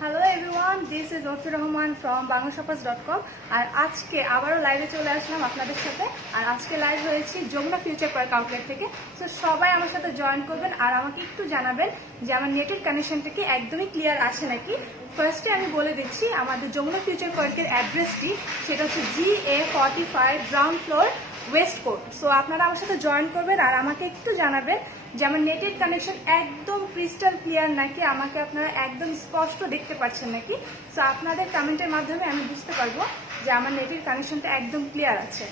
Hello everyone, this is Lutfor Rahman from banglashoppers.com। আর আজকে আবারও লাইভে চলে আসলাম আপনাদের সাথে। আর আজকে লাইভ হয়েছি যমুনা ফিউচার পার্ক আউটলেট থেকে। সো সবাই আমার সাথে জয়েন করবেন আর আমাকে একটু জানাবেন যে আমার নেটের কানেকশনটা কি একদমই ক্লিয়ার আছে নাকি। ফার্স্টে আমি বলে দিচ্ছি আমাদের যমুনা ফিউচার পার্কের অ্যাড্রেসটি, সেটা হচ্ছে GA45 ground floor West court. So আপনারা আমার সাথে জয়েন করবেন আর আমাকে একটু জানাবেন যে আমার নেটের কানেকশন একদম ক্রিস্টাল ক্লিয়ার নাকি, আমাকে আপনারা একদম স্পষ্ট দেখতে পাচ্ছেন নাকি। সো আপনাদের কমেন্টের মাধ্যমে আমি বুঝতে পারবো যে আমার নেটের কানেকশনটা একদম ক্লিয়ার আছে।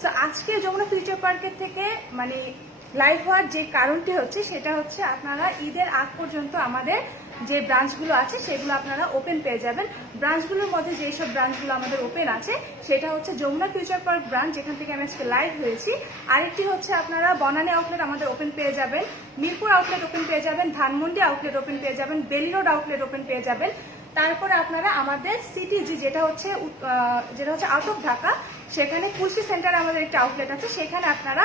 সো আজকে যমুনা ফিউচার পার্কের থেকে মানে লাইভ হওয়ার যে কারণটি হচ্ছে সেটা হচ্ছে আপনারা ঈদের আগ পর্যন্ত আমাদের যে ব্রাঞ্চগুলো আছে সেগুলো আপনারা ওপেন পেয়ে যাবেন। ব্রাঞ্চগুলোর মধ্যে যেসব ব্রাঞ্চগুলো আমাদের ওপেন আছে সেটা হচ্ছে যমুনা ফিউচার পার্ক ব্রাঞ্চ, যেখান থেকে আমি আজকে লাইভ হয়েছি। আরেকটি হচ্ছে আপনারা বনানী আউটলেট আমাদের ওপেন পেয়ে যাবেন, মিরপুর আউটলেট ওপেন পেয়ে যাবেন, ধানমন্ডি আউটলেট ওপেন পেয়ে যাবেন, বেলি রোড আউটলেট ওপেন পেয়ে যাবেন। তারপরে আপনারা আমাদের সিটিজি যেটা হচ্ছে আউট অফ ঢাকা, সেখানে কুলসি সেন্টারে আমাদের একটা আউটলেট আছে, সেখানে আপনারা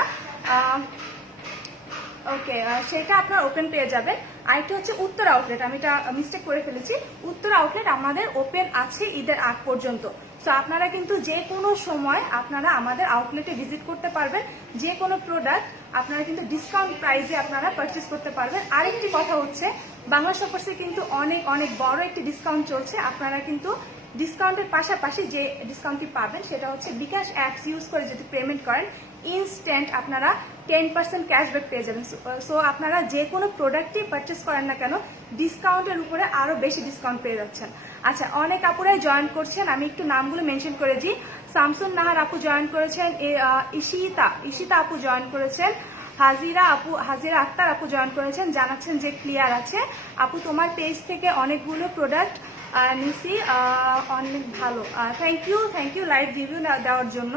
সেটা আপনার ওপেন পেয়ে যাবেন। আরেকটা হচ্ছে উত্তর আউটলেট, আমি এটা মিস্টেক করে ফেলেছি, উত্তর আউটলেট আমাদের ওপেন আছে ঈদের আগ পর্যন্ত। তো আপনারা কিন্তু যে কোনো সময় আপনারা আমাদের আউটলেটে ভিজিট করতে পারবেন, যে কোনো প্রোডাক্ট আপনারা কিন্তু ডিসকাউন্ট প্রাইসে আপনারা পারচেস করতে পারবেন। আরেকটি কথা হচ্ছে বাংলা শপার্সে কিন্তু অনেক অনেক বড় একটি ডিসকাউন্ট চলছে। আপনারা কিন্তু ডিসকাউন্টের পাশাপাশি যে ডিসকাউন্টটি পাবেন সেটা হচ্ছে বিকাশ অ্যাপস ইউজ করে যদি পেমেন্ট করেন ইনস্ট্যান্ট আপনারা 10% ক্যাশব্যাক পেয়ে যাবেন। সো আপনারা যে কোনো প্রোডাক্টই পারচেস করেন না কেন ডিসকাউন্টের উপরে আরও বেশি ডিসকাউন্ট পেয়ে যাচ্ছেন। আচ্ছা, অনেক আপুরাই জয়েন করছেন, আমি একটু নামগুলো মেনশন করে দিই। শামসুন নাহার আপু জয়েন করেছেন, ঈশিতা আপু জয়েন করেছেন, হাজিরা আক্তার আপু জয়েন করেছেন, জানাচ্ছেন যে ক্লিয়ার আছে। আপু তোমার পেজ থেকে অনেকগুলো প্রোডাক্ট নিছি, অনেক ভালো, থ্যাংক ইউ লাইভ রিভিউ দেওয়ার জন্য।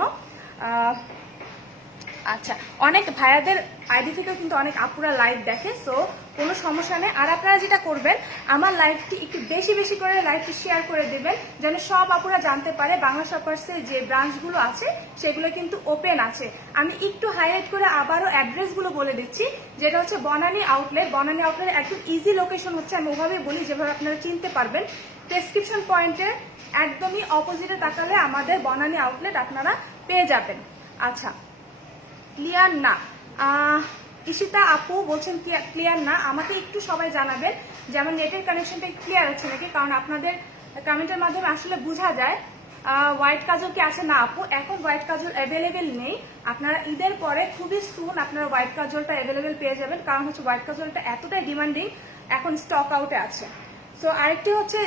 আচ্ছা, অনেক ভাইয়াদের আইডি থেকেও কিন্তু অনেক আপুরা লাইভ দেখে, সো কোনো সমস্যা নেই। আর আপনারা যেটা করবেন আমার লাইভটি একটু বেশি বেশি করে লাইভটি শেয়ার করে দেবেন, যেন সব আপুরা জানতে পারে বাংলা শপার্সের যে ব্রাঞ্চগুলো আছে সেগুলো কিন্তু ওপেন আছে। আমি একটু হাইলাইট করে আবারও অ্যাড্রেসগুলো বলে দিচ্ছি, যেটা হচ্ছে বনানী আউটলেট। বনানী আউটলেট একদম ইজি লোকেশন হচ্ছে, আমি ওভাবেই বলি যেভাবে আপনারা চিনতে পারবেন। প্রেসক্রিপশন পয়েন্টের একদমই অপোজিটে তাকালে আমাদের বনানী আউটলেট আপনারা পেয়ে যাবেন। আচ্ছা, ক্লিয়ার না, ঈশিতা আপু বলছেন ক্লিয়ার না। আমাকে একটু সবাই জানাবেন যে আমার নেটের কানেকশনটা ক্লিয়ার আছে নাকি, কারণ আপনাদের কমেন্টের মাধ্যমে আসলে বোঝা যায়। হোয়াইট কাজল কি আছে? না আপু, এখন হোয়াইট কাজল অ্যাভেলেবেল নেই। আপনারা ঈদের পরে খুবই সুন আপনারা হোয়াইট কাজলটা অ্যাভেলেবেল পেয়ে যাবেন, কারণ হচ্ছে হোয়াইট কাজলটা এতটাই ডিমান্ডিং, এখন স্টক আউটে আছে। সো আরেকটি হচ্ছে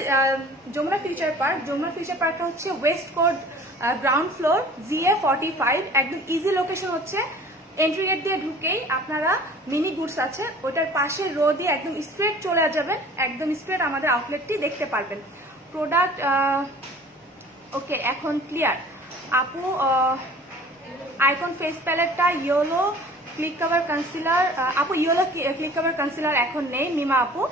Jamuna future park. Jamuna future পার্কটা হচ্ছে west court ground floor GA45, একদম ইজি লোকেশন হচ্ছে। এন্ট্রি গেট দিয়ে ঢুকেই আপনারা মিনি গুডস আছে, ওটার পাশে রো দিয়ে একদম স্ট্রেট চলে যাবেন, একদম স্ট্রেট আমাদের আউটলেটটি দেখতে পারবেন। প্রোডাক্ট ওকে, এখন ক্লিয়ার। আপু আইকন ফেস প্যালেটটা ইয়েলো ক্লিক কভার কনসিলার, আপু ইয়েলো ক্লিক কভার কনসিলার এখন নেই মিমা আপু,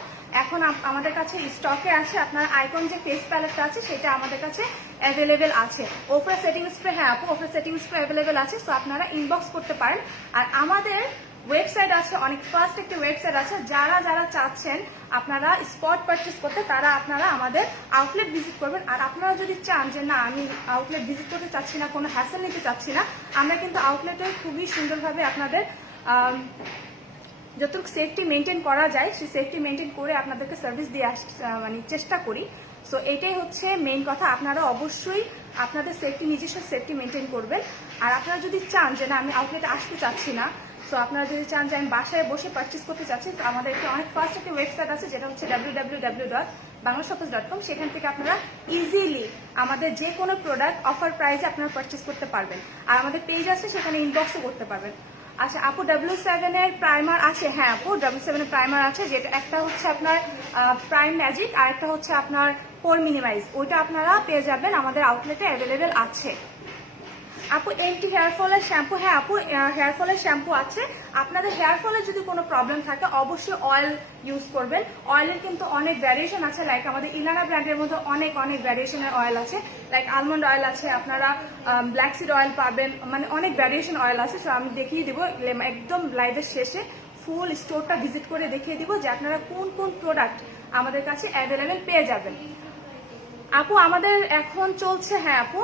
এখন আমাদের কাছে স্টকে আছে। আপনার আইকন যে ফেস প্যালেটটা আছে সেটা আমাদের কাছে অ্যাভেলেবেল আছে। ওপরে সেটিং স্প্রে, হ্যাঁ আপু ওপরে সেটিং স্প্রে অ্যাভেলেবেল আছে, সো আপনারা ইনবক্স করতে পারেন। আর আমাদের ওয়েবসাইট আছে, অনেক ফাস্ট একটি ওয়েবসাইট আছে, যারা যারা চাচ্ছেন আপনারা স্পট পারচেস করতে তারা আপনারা আমাদের আউটলেট ভিজিট করবেন। আর আপনারা যদি চান যে না আমি আউটলেট ভিজিট করতে চাচ্ছি না, কোনো হ্যাসেল নিতে চাচ্ছি না, আমরা কিন্তু আউটলেটে খুবই সুন্দরভাবে আপনাদের যতটুকু সেফটি মেনটেন করা যায় সেই সেফটি মেনটেন করে আপনাদেরকে সার্ভিস দিয়ে মানে চেষ্টা করি। সো এটাই হচ্ছে মেইন কথা, আপনারা অবশ্যই আপনাদের সেফটি নিজস্ব সেফটি মেনটেন করবেন। আর আপনারা যদি চান যে না আমি আউটলেটে আসতে চাচ্ছি না, সো আপনারা যদি চান যে আমি বাসায় বসে পারচেস করতে চাচ্ছি, তো আমাদের একটি অনেক ফাস্ট একটি ওয়েবসাইট আছে যেটা হচ্ছে www.banglashoppers.com। সেখান থেকে আপনারা ইজিলি আমাদের যে কোনো প্রোডাক্ট অফার প্রাইসে আপনারা পারচেস করতে পারবেন। আর আমাদের পেজ আছে, সেখানে ইনবক্সও করতে পারবেন। আচ্ছা আপু W7 এর প্রাইমার আছে? হ্যাঁ আপু W7 এর প্রাইমার আছে, যেটা একটা হচ্ছে আপনার প্রাইম ম্যাজিক আর একটা হচ্ছে আপনার পোর মিনিমাইজ, ওইটা আপনারা পেয়ে যাবেন আমাদের আউটলেটে অ্যাভেলেবেল আছে। আপু এন্টি হেয়ার ফলের শ্যাম্পু, হ্যাঁ আপু হেয়ার ফলের শ্যাম্পু আছে। আপনাদের হেয়ার ফলের যদি কোনো প্রবলেম থাকে অবশ্যই অয়েল ইউজ করবেন। অয়েলের কিন্তু অনেক ভ্যারিয়েশন আছে, লাইক আমাদের ইলানা ব্র্যান্ডের মধ্যে অনেক অনেক ভ্যারিয়েশনের অয়েল আছে, লাইক আলমন্ড অয়েল আছে, আপনারা ব্ল্যাক সিড অয়েল পাবেন, মানে অনেক ভ্যারিয়েশন অয়েল আছে। সো আমি দেখিয়ে দিব একদম লাইভের শেষে, ফুল স্টোরটা ভিজিট করে দেখিয়ে দিব যে আপনারা কোন কোন প্রোডাক্ট আমাদের কাছে অ্যাভেলেবেল পেয়ে যাবেন। আপু আমাদের এখন চলছে, হ্যাঁ আপু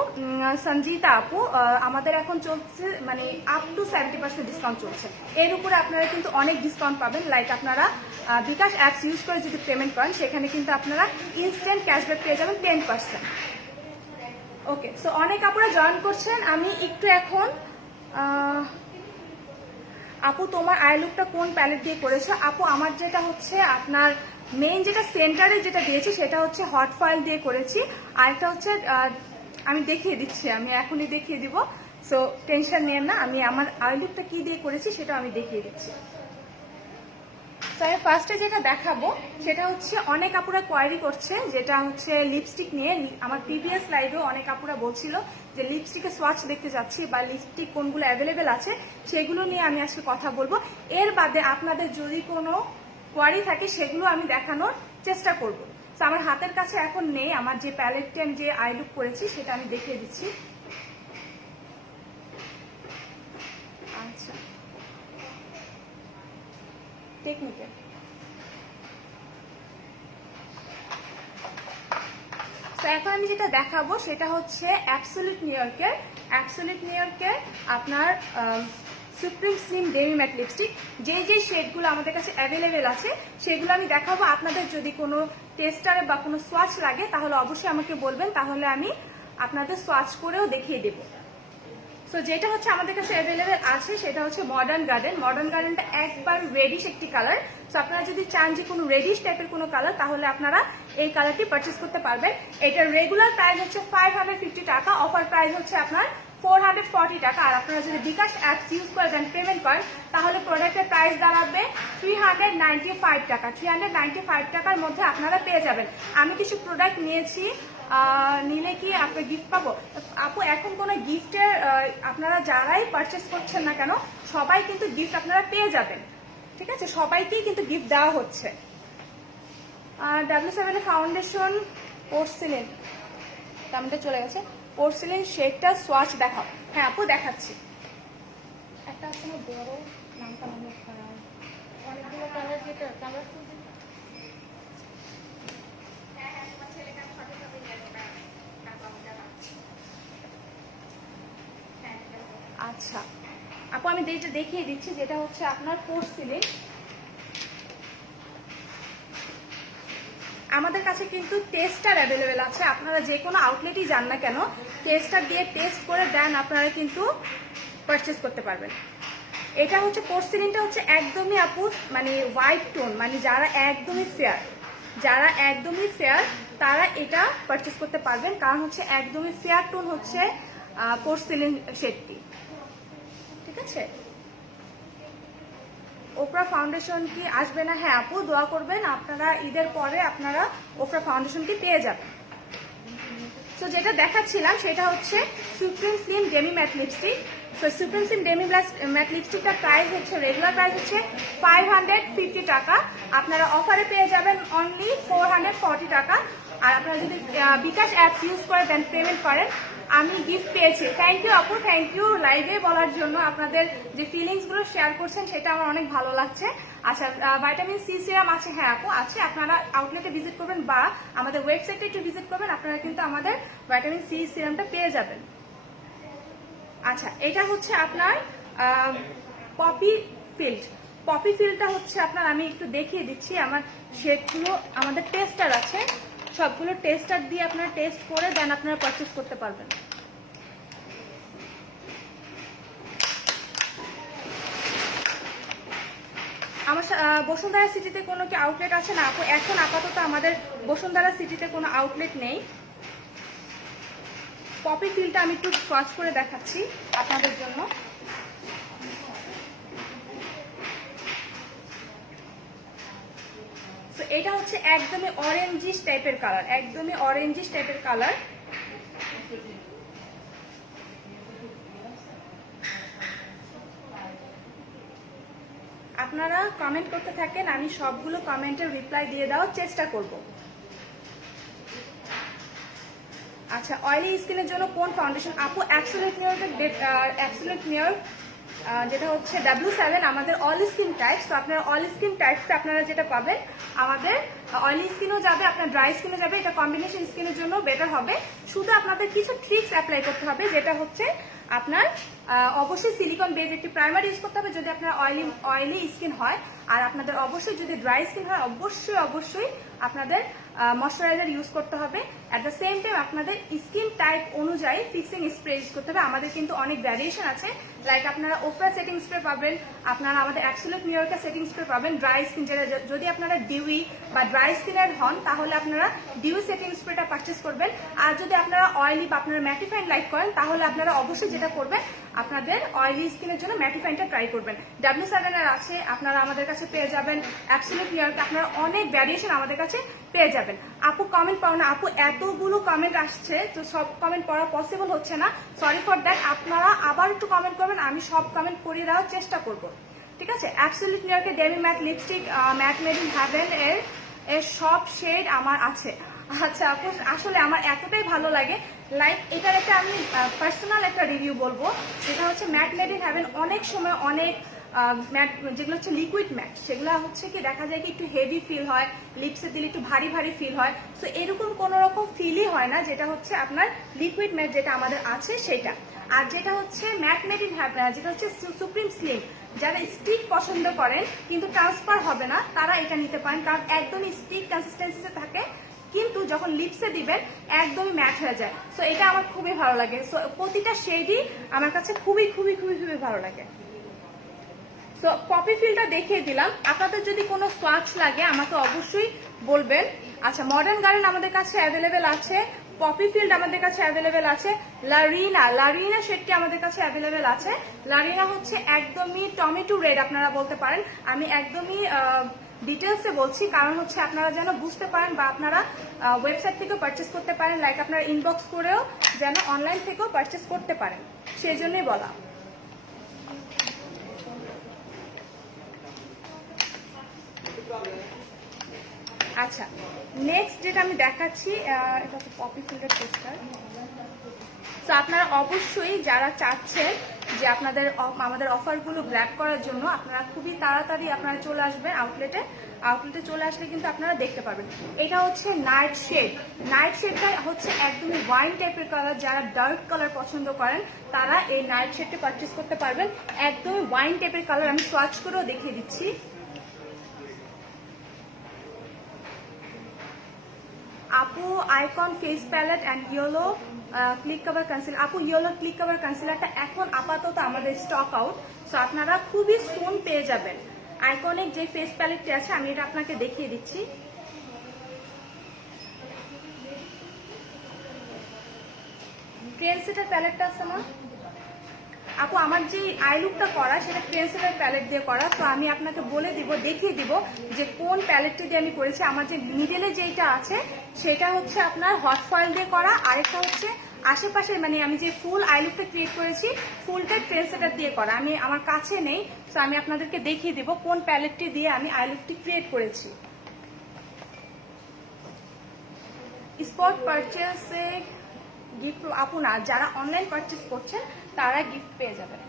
সঞ্জিতা আপু, আমাদের এখন চলছে মানে আপ টু 70% ডিসকাউন্ট চলছে। এর উপরে আপনারা কিন্তু অনেক ডিসকাউন্ট পাবেন। লাইক আপনারা বিকাশ অ্যাপস ইউজ করে যদি পেমেন্ট করেন সেখানে কিন্তু আপনারা ইনস্ট্যান্ট ক্যাশব্যাক পেয়ে যাবেন 10%। ওকে, সো অনেক আপুরা জয়েন করছেন। আমি একটু এখন আপু তোমার আই লুকটা কোন প্যালেট দিয়ে করেছো? আপু আমার যেটা হচ্ছে আপনার মেইন যেটা সেন্টারে যেটা দিয়েছি সেটা হচ্ছে হট ফয়েল দিয়ে করেছি। আর একটা হচ্ছে আমি দেখিয়ে দিচ্ছি, আমি এখনই দেখিয়ে দিব, সো টেনশন নেন না। আমি আমার আই লুকটা কি দিয়ে করেছি সেটা আমি দেখিয়ে দিচ্ছি। স্যার ফার্স্টে যেটা দেখাবো সেটা হচ্ছে অনেক আপুরা কোয়ারি করছে, যেটা হচ্ছে লিপস্টিক নিয়ে। আমার প্রিভিয়াস লাইভেও অনেক আপুরা বলছিল যে লিপস্টিকের সোয়াচ দেখতে যাচ্ছি বা লিপস্টিক কোনগুলো অ্যাভেলেবেল আছে সেগুলো নিয়ে আমি আজকে কথা বলবো। এর বাদে আপনাদের যদি কোনো কোয়ারি থাকে সেগুলো আমি দেখানোর চেষ্টা করব। তো আমার হাতের কাছে এখন নেই, আমার যে প্যালেটটি আমি যে আই লুক করেছি সেটা আমি দেখিয়ে দিচ্ছি। আচ্ছা, টেকনিক্যাল। তো এখন আমি যেটা দেখাবো সেটা হচ্ছে অ্যাবসলিউট নিউ ইয়র্কের আপনার supreme slim demi matte lipstick. যে শেডগুলো আমাদের কাছে অ্যাভেলেবেল আছে সেগুলো আমি দেখাবো। আপনাদের যদি কোনো টেস্টারে বা কোনো সোয়াচ লাগে তাহলে অবশ্যই আমাকে বলবেন, তাহলে আমি আপনাদের সোয়াচ করেও দেখিয়ে দেবো। সো যেটা হচ্ছে আমাদের কাছে অ্যাভেলেবেল আছে সেটা হচ্ছে মডার্ন গার্ডেনটা একবার রেডিশ একটি কালার। সো আপনারা যদি চান যে কোনো রেডিশ টাইপের কোনো কালার তাহলে আপনারা এই কালারটি পারচেস করতে পারবেন। এটার রেগুলার প্রাইস হচ্ছে 550 টাকা, অফার প্রাইস হচ্ছে আপনার 440 টাকা। আর আপনারা যদি বিকাশ অ্যাপস ইউজ করে দেন, পেমেন্ট করেন, তাহলে প্রোডাক্টের প্রাইস দাঁড়াবে 395 টাকা। 395 টাকার মধ্যে আপনারা পেয়ে যাবেন। আমি কিছু প্রোডাক্ট নিয়েছি, নিলে কি আপনি গিফট পাবো? আপু এখন কোনো গিফটের আপনারা যারাই পারচেস করছেন না কেন সবাই কিন্তু গিফট আপনারা পেয়ে যাবেন, ঠিক আছে? সবাইকেই কিন্তু গিফট দেওয়া হচ্ছে। W7 ফাউন্ডেশন পোর্সিলিন, দামটা চলে গেছে। পোর্সিলিন শেডটা সোয়াচ দেখাও। হ্যাঁ আপু দেখাচ্ছি। একটা আছে না বড়, নামটা মনে হয়, অনেকগুলো কালার, যেটা কালারফুল। আচ্ছা আপু আমি যেটা দেখিয়ে দিচ্ছি, যেটা হচ্ছে আপনার পোর্সিলিন। আমাদের কাছে কিন্তু টেস্টার অ্যাভেলেবেল আছে। আপনারা যে কোনো আউটলেটই যান না কেন, টেস্টার দিয়ে টেস্ট করে দেন আপনারা কিন্তু পারচেস করতে পারবেন। এটা হচ্ছে পোর্সিলিনটা হচ্ছে একদমই আপু মানে হোয়াইট টোন, মানে যারা একদমই ফেয়ার তারা এটা পারচেস করতে পারবেন, কারণ হচ্ছে একদমই ফেয়ার টোন হচ্ছে পোর্সিলিন শেডটি, ঠিক আছে? ওপরা ফাউন্ডেশন কি আসবে না? হ্যাঁ আপু দোয়া করবেন, আপনারা ঈদের পরে আপনারা ওপরা ফাউন্ডেশন কি পেয়ে যাবেন। তো যেটা দেখাচ্ছিলাম সেটা হচ্ছে supreme slim demi matte lipstick. তো সুপ্রিম স্লিম ডেমি ম্যাট লিপস্টিকটার প্রাইস হচ্ছে, রেগুলার প্রাইস হচ্ছে 550 টাকা, আপনারা অফারে পেয়ে যাবেন অনলি 440 টাকা। আর আপনারা যদি বিকাশ অ্যাপস ইউজ করে দেন, পেমেন্ট করেন, আমি গিফট পেয়েছি। থ্যাংক ইউ আপু, থ্যাংক ইউ লাইভে বলার জন্য। আপনাদের যে ফিলিংসগুলো শেয়ার করছেন সেটা আমার অনেক ভালো লাগছে। আচ্ছা ভাইটামিন সি সিরাম আছে? হ্যাঁ আপু আছে, আপনারা আউটলেটে ভিজিট করবেন বা আমাদের ওয়েবসাইটে একটু ভিজিট করবেন, আপনারা কিন্তু আমাদের ভাইটামিন সি সিরামটা পেয়ে যাবেন। আচ্ছা এটা হচ্ছে আপনার পপি ফিল্ডটা হচ্ছে আপনার, আমি একটু দেখিয়ে দিচ্ছি। আমার শেডগুলো আমাদের টেস্টার আছে, সবগুলো টেস্টার দিয়ে আপনারা টেস্ট করে দেন আপনারা পারচেস করতে পারবেন। আমার বসুন্ধরা সিটিতে কোনো কি আউটলেট আছে না আপু? এখন আপাতত আমাদের বসুন্ধরা সিটিতে কোনো আউটলেট নেই। পপি ফিলটা আমি একটু সোয়াচ করে দেখাচ্ছি আপনাদের জন্য। তো এটা হচ্ছে একদমই অরেঞ্জিশ টাইপের কালার, আপনারা কমেন্ট করতে থাকেন, আমি সবগুলো কমেন্টের রিপ্লাই দিয়ে দেওয়ার চেষ্টা করব। আচ্ছা অয়েলি স্কিনের জন্য কোন ফাউন্ডেশন আপু? অ্যাবসলিউট নিউ ইয়র্ক যেটা হচ্ছে W7 আমাদের অল স্কিন টাইপস। তো আপনারা অল স্কিন টাইপস আপনারা যেটা পাবেন আমাদের অয়েলি স্কিনও যাবে, আপনার ড্রাই স্কিনও যাবে, এটা কম্বিনেশন স্কিনের জন্য বেটার হবে। শুধু আপনাদের কিছু ট্রিক্স অ্যাপ্লাই করতে হবে, যেটা হচ্ছে আপনার অবশ্যই সিলিকন বেস একটি প্রাইমার ইউজ করতে হবে যদি আপনার অয়েলি স্কিন হয়, আর আপনাদের অবশ্যই যদি ড্রাই স্কিন হয় অবশ্যই আপনাদের ময়শ্চারাইজার ইউজ করতে হবে। অ্যাট দ্য সেম টাইম আপনাদের স্কিন টাইপ অনুযায়ী ফিক্সিং স্প্রে ইউজ করতে হবে। আমাদের কিন্তু অনেক ভ্যারিয়েশন আছে, লাইক আপনারা ওফরা সেটিং স্প্রে পাবেন, আপনারা আমাদের অ্যাবসোলিউট নিউইয়র্কের সেটিং স্প্রে পাবেন। ড্রাই স্কিন যদি আপনারা ডিউই বা ড্রাই স্কিনের হন তাহলে আপনারা ডিউই সেটিং স্প্রেটা পারচেস করবেন। আর যদি আপনারা অয়েলি বা আপনারা ম্যাটিফাইন লাইক করেন তাহলে আপনারা অবশ্যই যেটা করবেন আপনাদের অয়েলি স্কিনের জন্য ম্যাটিফাইনটা ট্রাই করবেন। W7 এর আছে, আপনারা আমাদের কাছে পেয়ে যাবেন। অ্যাবসোলিউট নিউইয়র্কে আপনারা অনেক ভ্যারিয়েশন আমাদের কাছে পেয়ে যাবেন। আপু কমেন্ট পাও না, আপু এতগুলো কমেন্ট আসছে তো সব কমেন্ট পড়া পসিবল হচ্ছে না, সরি ফর দ্যাট। আপনারা আবার একটু কমেন্ট করবেন, আমি সব কমেন্ট পড়িয়ে দেওয়ার চেষ্টা করব, ঠিক আছে? অ্যাবসোলিউট নিউইয়র্কের demi matte lipstick matte made in heaven এর সব শেড আমার আছে। আচ্ছা আপু, আসলে আমার এতটাই ভালো লাগে, লাইক এটার একটা আমি পার্সোনাল একটা রিভিউ বলবো, যেটা হচ্ছে ম্যাট মেড ইন হ্যাভেন অনেক সময় অনেক ম্যাট যেগুলো হচ্ছে লিকুইড ম্যাট সেগুলো হচ্ছে কি দেখা যায় কি একটু হেভি ফিল হয়, লিপসে দিলে একটু ভারী ভারী ফিল হয়। সো এরকম কোনো রকম ফিলই হয় না, যেটা হচ্ছে আপনার লিকুইড ম্যাট যেটা আমাদের আছে সেটা। আর যেটা হচ্ছে ম্যাট মেড ইন হ্যাভেন, যেটা হচ্ছে সুপ্রিম স্লিম, যারা স্টিক পছন্দ করেন কিন্তু ট্রান্সফার হবে না তারা এটা নিতে পারেন, কারণ একদমই স্টিক কনসিস্টেন্সিতে থাকে কিন্তু যখন লিপসে দিবেন একদমই ম্যাট হয়ে যায়। সো এটা আমার খুবই ভালো লাগে। সো প্রতিটা শেডই আমার কাছে খুবই ভালো লাগে। সো পপি ফিলটা দেখিয়ে দিলাম, আপনাদের যদি কোনো সোয়াচ লাগে আমাকে অবশ্যই বলবেন। আচ্ছা, মডার্ন গার্ডেন আমাদের কাছে অ্যাভেলেবেল আছে, পপি ফিল্ড আমাদের কাছে অ্যাভেলেবেল আছে, লারিনা শেডটি আমাদের কাছে অ্যাভেলেবেল আছে। লারিনা হচ্ছে একদমই টমেটো রেড আপনারা বলতে পারেন, আমি একদমই ডিটেলসে বলছি কারণ হচ্ছে আপনারা যেন বুঝতে পারেন বা আপনারা ওয়েবসাইট থেকেও পারচেস করতে পারেন, লাইক আপনারা ইনবক্স করেও যেন অনলাইন থেকেও পারচেস করতে পারেন, সেই জন্যই বলা। আচ্ছা, নেক্সট যেটা আমি দেখাচ্ছি এটা হচ্ছে পপি ফিল্ডের পোস্টার। তো আপনারা অবশ্যই যারা চাচ্ছেন যে আমাদের অফারগুলো গ্র্যাব করার জন্য আপনারা খুবই তাড়াতাড়ি আপনারা চলে আসবেন আউটলেটে চলে আসলে কিন্তু আপনারা দেখতে পাবেন। এটা হচ্ছে নাইট শেডটা হচ্ছে একদমই ওয়াইন টাইপের কালার, যারা ডার্ক কালার পছন্দ করেন তারা এই নাইট শেডটা পারচেস করতে পারবেন। একদমই ওয়াইন টাইপের কালার, আমি সোয়াচ করেও দেখিয়ে দিচ্ছি। আপু icon face palette and yellow click cover concealer, আপু ইয়েলো ক্লিক কভার কনসিলারটা এখন আপাতত আমাদের স্টক আউট, সো আপনারা খুবই সুন পেয়ে যাবেন। আইকনের যে ফেস প্যালেটটি আছে আমি এটা আপনাকে দেখিয়ে দিচ্ছি। ট্রেন্ডসেটের প্যালেটটা আছে না আপু, আমার যে আই লুকটা করা সেটা ট্রেন্ডসেটের প্যালেট দিয়ে করা, তো আমি আপনাকে বলে দিব, দেখিয়ে দিব যে কোন প্যালেটটি দিয়ে আমি করেছি। আমার যে মিডলে যেটা আছে সেটা হচ্ছে আপনার হট ফয়েল দিয়ে করা, আরেকটা হচ্ছে আশেপাশে মানে আমি যে ফুল আই লুকটা ক্রিয়েট করেছি ফুলটা ট্রেন্ডসেটার দিয়ে করা, আমি আমার কাছে নেই, তো আমি আপনাদেরকে দেখিয়ে দিব কোন প্যালেটটি দিয়ে আমি আই লুকটি ক্রিয়েট করেছি। স্পট পারচেসে গিফট আপু না, যারা অনলাইন পারচেস করছেন তারা গিফট পেয়ে যাবেন।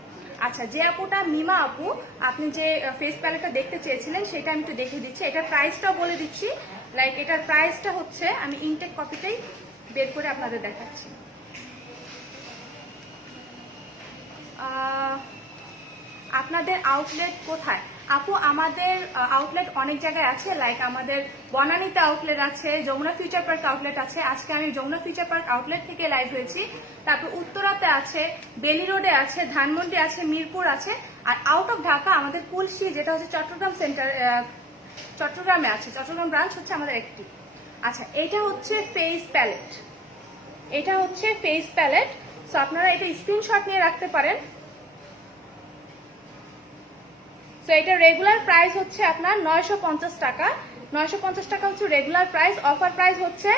আচ্ছা, যে আপুটা মিমা আপু, আপনি যে ফেস প্যালেটটা দেখতে চেয়েছিলেন সেটা আমি একটু দেখিয়ে দিচ্ছি, এটার প্রাইসটাও বলে দিচ্ছি। লাইক এটার প্রাইসটা হচ্ছে, আমি ইনটেক কপিটাই বের করে আপনাদের দেখাচ্ছি। আপনাদের আউটলেট কোথায় আপু? আমাদের আউটলেট অনেক জায়গায় আছে, লাইক আমাদের বনানীতে আউটলেট আছে, যমুনা ফিউচার পার্ক আউটলেট আছে, আজকে আমি যমুনা ফিউচার পার্ক আউটলেট থেকে লাইভ হয়েছি। তারপর উত্তরাতে আছে, বেলি রোডে আছে, ধানমন্ডি আছে, মিরপুর আছে, আর আউট অফ ঢাকা আমাদের কুলশি যেটা হচ্ছে চট্টগ্রামে আছে, চট্টগ্রাম ব্রাঞ্চ হচ্ছে আমাদের একটি। আচ্ছা, এটা হচ্ছে ফেস প্যালেট, সো আপনারা এটা স্ক্রিনশট নিয়ে রাখতে পারেন। তো এটা রেগুলার প্রাইস হচ্ছে আপনার 950 টাকা, 950 টাকা হচ্ছে রেগুলার প্রাইস, অফার প্রাইস হচ্ছে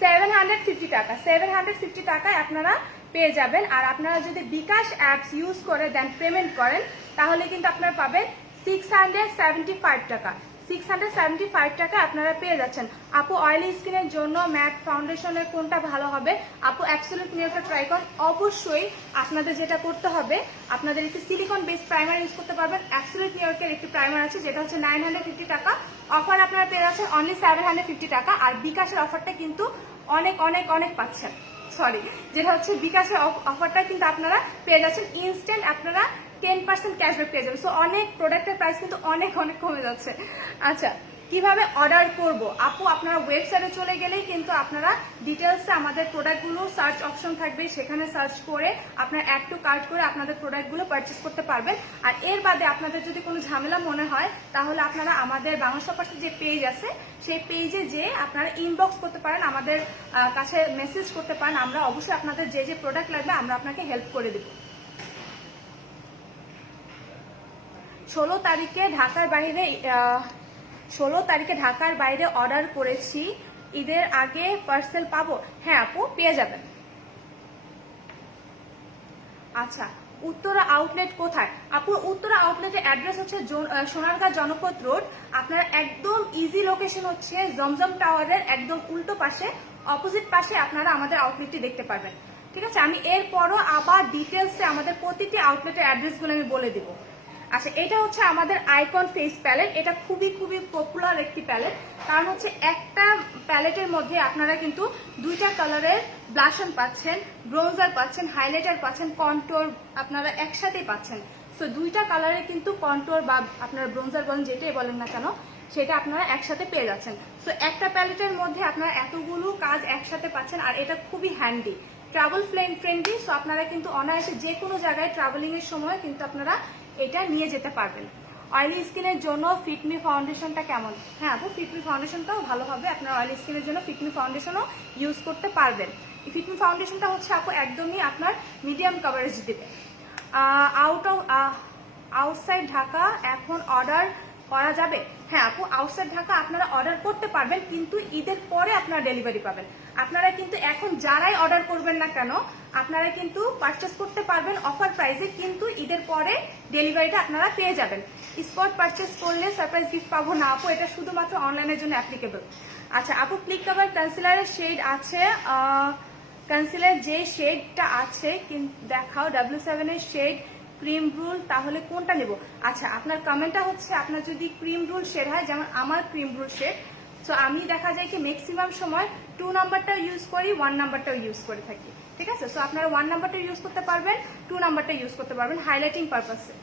750 টাকা, 750 টাকায় আপনারা পেয়ে যাবেন। আর আপনারা যদি বিকাশ অ্যাপস ইউজ করে দেন পেমেন্ট করেন তাহলে কিন্তু আপনারা পাবেন 675 টাকা, 675 টাকা আপনারা পেয়ে যাচ্ছেন। আপু অয়েলি স্কিনের জন্য ম্যাট ফাউন্ডেশনের কোনটা ভালো হবে? আপু অ্যাবসোলিউট নিউটা ট্রাই করুন। অবশ্যই আপনাদের যেটা করতে হবে, আপনাদের একটি সিলিকন বেস প্রাইমার ইউজ করতে পারবেন। অ্যাবসোলিউট নিউইয়র্কের একটি প্রাইমার আছে যেটা হচ্ছে 950 টাকা, অফার আপনারা পেয়ে যাচ্ছেন অনলি 750 টাকা। আর বিকাশের অফারটা কিন্তু অনেক অনেক অনেক পাচ্ছেন, সরি যেটা হচ্ছে বিকাশের অফারটা কিন্তু আপনারা পেয়ে যাচ্ছেন ইনস্ট্যান্ট, আপনারা 10% ক্যাশব্যাক পেয়ে যাবেন। সো অনেক প্রোডাক্টের প্রাইস কিন্তু অনেক অনেক কমে যাচ্ছে। আচ্ছা, কিভাবে অর্ডার করব আপু? আপনারা ওয়েবসাইটে চলে গেলেই কিন্তু আপনারা ডিটেলসে আমাদের প্রোডাক্টগুলো সার্চ অপশন থাকবে, সেখানে সার্চ করে আপনারা অ্যাড টু কার্ট করে আপনাদের প্রোডাক্টগুলো পারচেস করতে পারবেন। আর এর বাদে আপনাদের যদি কোনো ঝামেলা মনে হয় তাহলে আপনারা আমাদের বাংলা শপার্সের যে পেজ আছে সেই পেজে যে আপনারা ইনবক্স করতে পারেন, আমাদের কাছে মেসেজ করতে পারেন। আমরা অবশ্যই আপনাদের যে যে প্রোডাক্ট লাগবে আমরা আপনাকে হেল্প করে দেব। 16 তারিখে ঢাকার বাইরে অর্ডার করেছি, ঈদের আগে পার্সেল পাবো? হ্যাঁ আপু, পেয়ে যাবেন। আচ্ছা, উত্তরা আউটলেট কোথায়? আপু উত্তরা আউটলেটের অ্যাড্রেস হচ্ছে সোনারগাঁ জনপদ রোড। আপনারা একদম ইজি লোকেশন হচ্ছে জমজম টাওয়ারের একদম উল্টো পাশে, অপোজিট পাশে আপনারা আমাদের আউটলেটটি দেখতে পারবেন। ঠিক আছে, আমি এরপরও আবার ডিটেলসে আমাদের প্রতিটি আউটলেটের অ্যাড্রেসগুলো আমি বলে দিব। আচ্ছা, এটা হচ্ছে আমাদের আইকন ফেস প্যালেট। এটা খুবই খুবই পপুলার একটি প্যালেট, কারণ হচ্ছে একটা প্যালেটের মধ্যে আপনারা কিন্তু দুইটা কালারের ব্লাশন পাচ্ছেন, ব্রোঞ্জার পাচ্ছেন, হাইলাইটার পাচ্ছেন, কন্ট্রোর আপনারা একসাথেই পাচ্ছেন। সো দুইটা কালারে কিন্তু কন্ট্রোর বা আপনারা ব্রোঞ্জার বলেন যেটাই বলেন না কেন, সেটা আপনারা একসাথে পেয়ে যাচ্ছেন। সো একটা প্যালেটের মধ্যে আপনারা এতগুলো কাজ একসাথে পাচ্ছেন। আর এটা খুবই হ্যান্ডি, ট্রাভেল ফ্রেন্ডলি। সো আপনারা কিন্তু অনায়াসে যে কোনো জায়গায় ট্রাভেলিং এর সময় কিন্তু আপনারা এটা নিয়ে যেতে পারবেন। অয়েলি স্কিনের জন্য ফিটমি ফাউন্ডেশনটা কেমন? হ্যাঁ আপু, ফিটমি ফাউন্ডেশনটাও ভালো হবে। আপনারা অয়েলি স্কিনের জন্য ফিটমি ফাউন্ডেশনও ইউজ করতে পারবেন। ফিটমি ফাউন্ডেশনটা হচ্ছে আপু একদমই আপনার মিডিয়াম কভারেজ দেবে। আউটসাইড ঢাকা এখন অর্ডার করা যাবে? হ্যাঁ আপু, আউটসাইড ঢাকা আপনারা অর্ডার করতে পারবেন, কিন্তু ঈদের পরে আপনারা ডেলিভারি পাবেন। আপনারা কিন্তু এখন যারাই অর্ডার করবেন না কেন আপনারা কিন্তু পারচেস করতে পারবেন অফার প্রাইসে, কিন্তু ঈদের পরে ডেলিভারিটা আপনারা পেয়ে যাবেন। স্পট পারচেস করলে সারপ্রাইজ গিফট পাবো না আপু, এটা শুধুমাত্র অনলাইনের জন্য অ্যাপ্লিকেবল। আচ্ছা আপু, ক্লিক কভার কনসিলারের শেড আছে, কনসিলার যে শেডটা আছে দেখাও, W7 এর শেড ক্রিম রুল, তাহলে কোনটা নেব? আচ্ছা, আপনার কমেন্টটা হচ্ছে আপনার যদি ক্রিম রুল শেড হয়, যেমন আমার ক্রিম রুল শেড, সো আমি দেখা যায় কি ম্যাক্সিমাম সময় 2 নাম্বারটাও ইউজ করি, 1 নাম্বারটাও ইউজ করে থাকি। ঠিক আছে, সো আপনারা 1 নাম্বারটা ইউজ করতে পারবেন, 2 নাম্বারটা ইউজ করতে পারবেন হাইলাইটিং পারপাসে।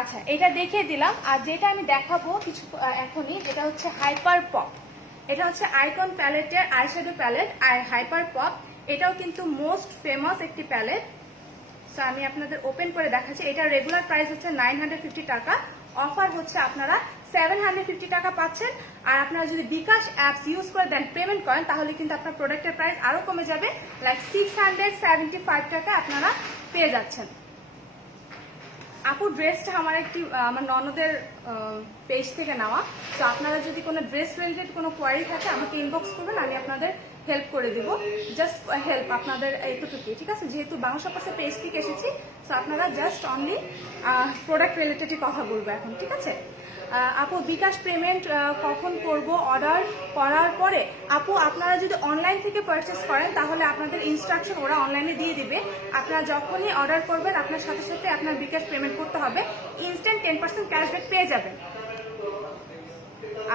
আচ্ছা, এটা দেখিয়ে দিলাম। আর যেটা আমি দেখাবো কিছু এখনই, যেটা হচ্ছে হাইপার পপ। এটা হচ্ছে আইকন প্যালেটের আইশ্যাডো প্যালেট আর হাইপার পপ। এটাও কিন্তু মোস্ট ফেমাস একটি প্যালেট। সো আমি আপনাদের ওপেন করে দেখাচ্ছি। এটা রেগুলার প্রাইস হচ্ছে 950 টাকা, অফার হচ্ছে আপনারা 750 টাকা পাচ্ছেন। আর আপনারা যদি বিকাশ অ্যাপস ইউজ করে দেন, পেমেন্ট করেন, তাহলে কিন্তু আপনার প্রোডাক্টের প্রাইস আরো কমে যাবে, লাইক 675 টাকা আপনারা পেয়ে যাচ্ছেন। আপু ড্রেসটা আমার ননদের পেজ থেকে নেওয়া। তো আপনারা যদি কোনো ড্রেস রিলেটেড কোনো কোয়ারি থাকে আমাকে ইনবক্স করবেন, আমি আপনাদের হেল্প করে দিব। জাস্ট হেল্প আপনাদের এতটুকুই, ঠিক আছে? যেহেতু বাংলা শপার্সের পেজ থেকে এসেছি, তো আপনারা জাস্ট অনলি প্রোডাক্ট রিলেটেডই কথা বলবো এখন, ঠিক আছে? আপু বিকাশ পেমেন্ট কখন করব? অর্ডার করার পরে। আপু আপনারা যদি অনলাইন থেকে পারচেস করেন তাহলে আপনাদের ইনস্ট্রাকশন ওরা অনলাইনে দিয়ে দিবে। আপনারা যখনই অর্ডার করবেন আপনার সাথে সাথে আপনার বিকাশ পেমেন্ট করতে হবে, ইনস্ট্যান্ট 10% ক্যাশব্যাক পেয়ে যাবেন।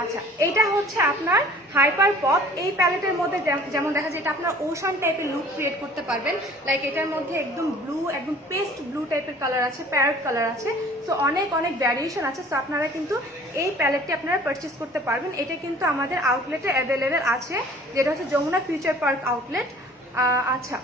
আচ্ছা, এটা হচ্ছে আপনার হাইপার পপ। এই প্যালেটের মধ্যে যেমন দেখা যায় এটা আপনার ওশান টাইপের লুক ক্রিয়েট করতে পারবেন। লাইক এটার মধ্যে একদম ব্লু, একদম পেস্ট ব্লু টাইপের কালার আছে, প্যারট কালার আছে। সো অনেক অনেক ভ্যারিয়েশন আছে। সো আপনারা কিন্তু এই প্যালেটটি আপনারা পারচেস করতে পারবেন। এটা কিন্তু আমাদের আউটলেটে অ্যাভেলেবেল আছে, যেটা হচ্ছে যমুনা ফিউচার পার্ক আউটলেট। আচ্ছা,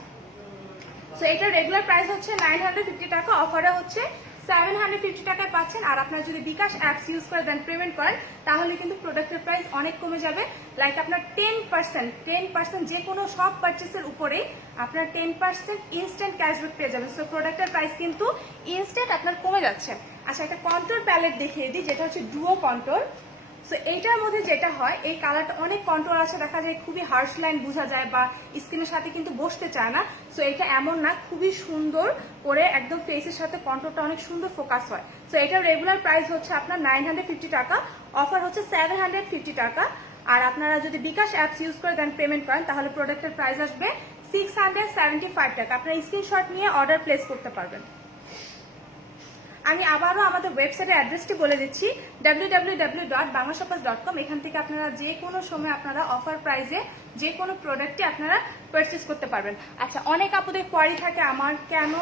সো এটার রেগুলার প্রাইস হচ্ছে 950 টাকা, অফারে হচ্ছে 750 টাকায় পাচ্ছেন। আর আপনারা যদি বিকাশ অ্যাপস ইউজ করে দেন, পেমেন্ট করেন, তাহলে কিন্তু প্রোডাক্টের প্রাইস অনেক কমে যাবে। লাইক আপনার 10% যে কোনো সব পারচেসের উপরে আপনার 10% ইনস্ট্যান্ট ক্যাশব্যাক পেয়ে যাবেন। সো প্রোডাক্টের প্রাইস কিন্তু ইনস্ট্যান্ট আপনার কমে যাচ্ছে। আচ্ছা, একটা কন্ট্রোল প্যালেট দেখিয়ে দিই, যেটা হচ্ছে ডুও কন্ট্রোল। সো এইটার মধ্যে যেটা হয়, এই কালারটা অনেক কন্ট্রোল আছে, দেখা যায় খুবই হার্শ লাইন বোঝা যায় বা স্কিনের সাথে কিন্তু বসতে চায় না। সো এটা এমন না, খুবই সুন্দর করে একদম ফেসের সাথে কন্ট্রোলটা অনেক সুন্দর ফোকাস হয়। সো এটার রেগুলার প্রাইস হচ্ছে আপনার 950 টাকা, অফার হচ্ছে 750 টাকা। আর আপনারা যদি বিকাশ অ্যাপস ইউজ করে দেন, পেমেন্ট করেন, তাহলে প্রোডাক্টের প্রাইস আসবে 675 টাকা। আপনারা স্ক্রিনশট নিয়ে অর্ডার প্লেস করতে পারবেন। আমি আবারও আমাদের ওয়েবসাইটের অ্যাড্রেসটি বলে দিচ্ছি www.banglashoppers.com। এখান থেকে আপনারা যে কোনো সময় আপনারা অফার প্রাইসে যে কোনো প্রোডাক্টই আপনারা পারচেস করতে পারবেন। আচ্ছা, অনেক আপুদের কোয়ারি থাকে আমার কেন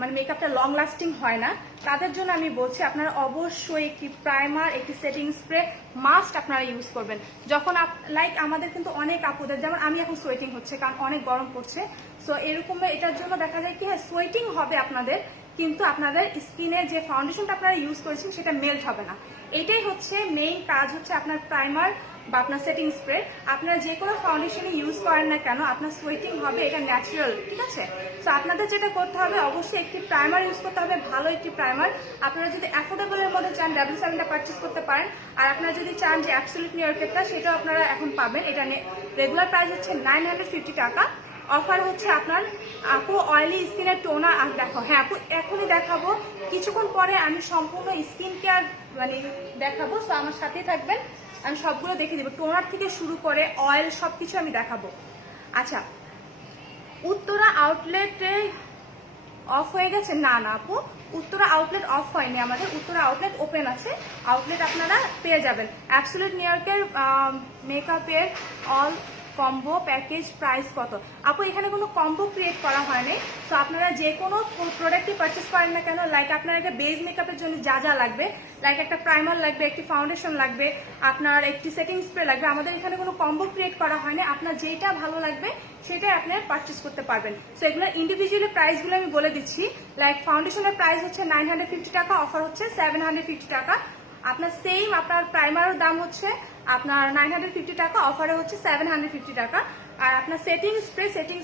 মানে মেকআপটা লং লাস্টিং হয় না, তাদের জন্য আমি বলছি আপনারা অবশ্যই একটি প্রাইমার, একটি সেটিং স্প্রে মাস্ট আপনারা ইউজ করবেন। যখন লাইক আমাদের কিন্তু অনেক আপুদের, যেমন আমি এখন সোয়েটিং হচ্ছে কারণ অনেক গরম পড়ছে, সো এরকম এটার জন্য দেখা যায় কি হ্যাঁ সোয়েটিং হবে আপনাদের, কিন্তু আপনাদের স্কিনে যে ফাউন্ডেশনটা আপনারা ইউজ করেছেন সেটা মেল্ট হবে না। এটাই হচ্ছে মেইন কাজ, হচ্ছে আপনার প্রাইমার বা আপনার সেটিং স্প্রে। আপনারা যে কোনো ফাউন্ডেশনই ইউজ করেন না কেন আপনার সোয়েটিং হবে, এটা ন্যাচারাল, ঠিক আছে? সো আপনাদের যেটা করতে হবে অবশ্যই একটি প্রাইমার ইউজ করতে হবে, ভালো একটি প্রাইমার। আপনারা যদি অ্যাফোর্ডেবলের মধ্যে চান W7টা পারচেস করতে পারেন, আর আপনারা যদি চান যে অ্যাবসলিউট নিউ ইয়র্কেরটা, সেটাও আপনারা এখন পাবেন। এটা রেগুলার প্রাইস হচ্ছে 950 টাকা, অফার হচ্ছে আপনার। আপু অয়েলি স্কিনের টোনার দেখো, হ্যাঁ আপু এখনই দেখাবো, কিছুক্ষণ পরে আমি সম্পূর্ণ স্কিন কেয়ার মানে দেখাবো, সো আমার সাথেই থাকবেন, আমি সবগুলো দেখে দিব, টোনার থেকে শুরু করে অয়েল সবকিছু আমি দেখাবো। আচ্ছা, উত্তরা আউটলেটে অফ হয়ে গেছে? না না আপু, উত্তরা আউটলেট অফ হয়নি, আমাদের উত্তরা আউটলেট ওপেন আছে। আউটলেট আপনারা পেয়ে যাবেন। অ্যাবসলিউট নিউ ইয়র্কের মেকআপের অল কম্বো প্যাকেজ প্রাইস কত? আপু এখানে কোনো কম্বো ক্রিয়েট করা হয়নি, তো আপনারা যে কোনো প্রোডাক্টই পারচেস করেন না কেন, লাইক আপনার একটা বেস মেকআপের জন্য যা যা লাগবে, লাইক একটা প্রাইমার লাগবে, একটি ফাউন্ডেশন লাগবে, আপনার একটি সেটিং স্প্রে লাগবে, আমাদের এখানে কোনো কম্বো ক্রিয়েট করা হয়নি। আপনার যেটা ভালো লাগবে সেটাই আপনারা পারচেস করতে পারবেন। সো এগুলো ইন্ডিভিজুয়ালি প্রাইসগুলো আমি বলে দিচ্ছি। লাইক ফাউন্ডেশনের প্রাইস হচ্ছে 950 টাকা, অফার হচ্ছে 750 টাকা। আপনার সেম আপনার প্রাইমারের দাম হচ্ছে আপনার 950 টাকা, অফারে হচ্ছে 750 টাকা। আর আপনার সেটিং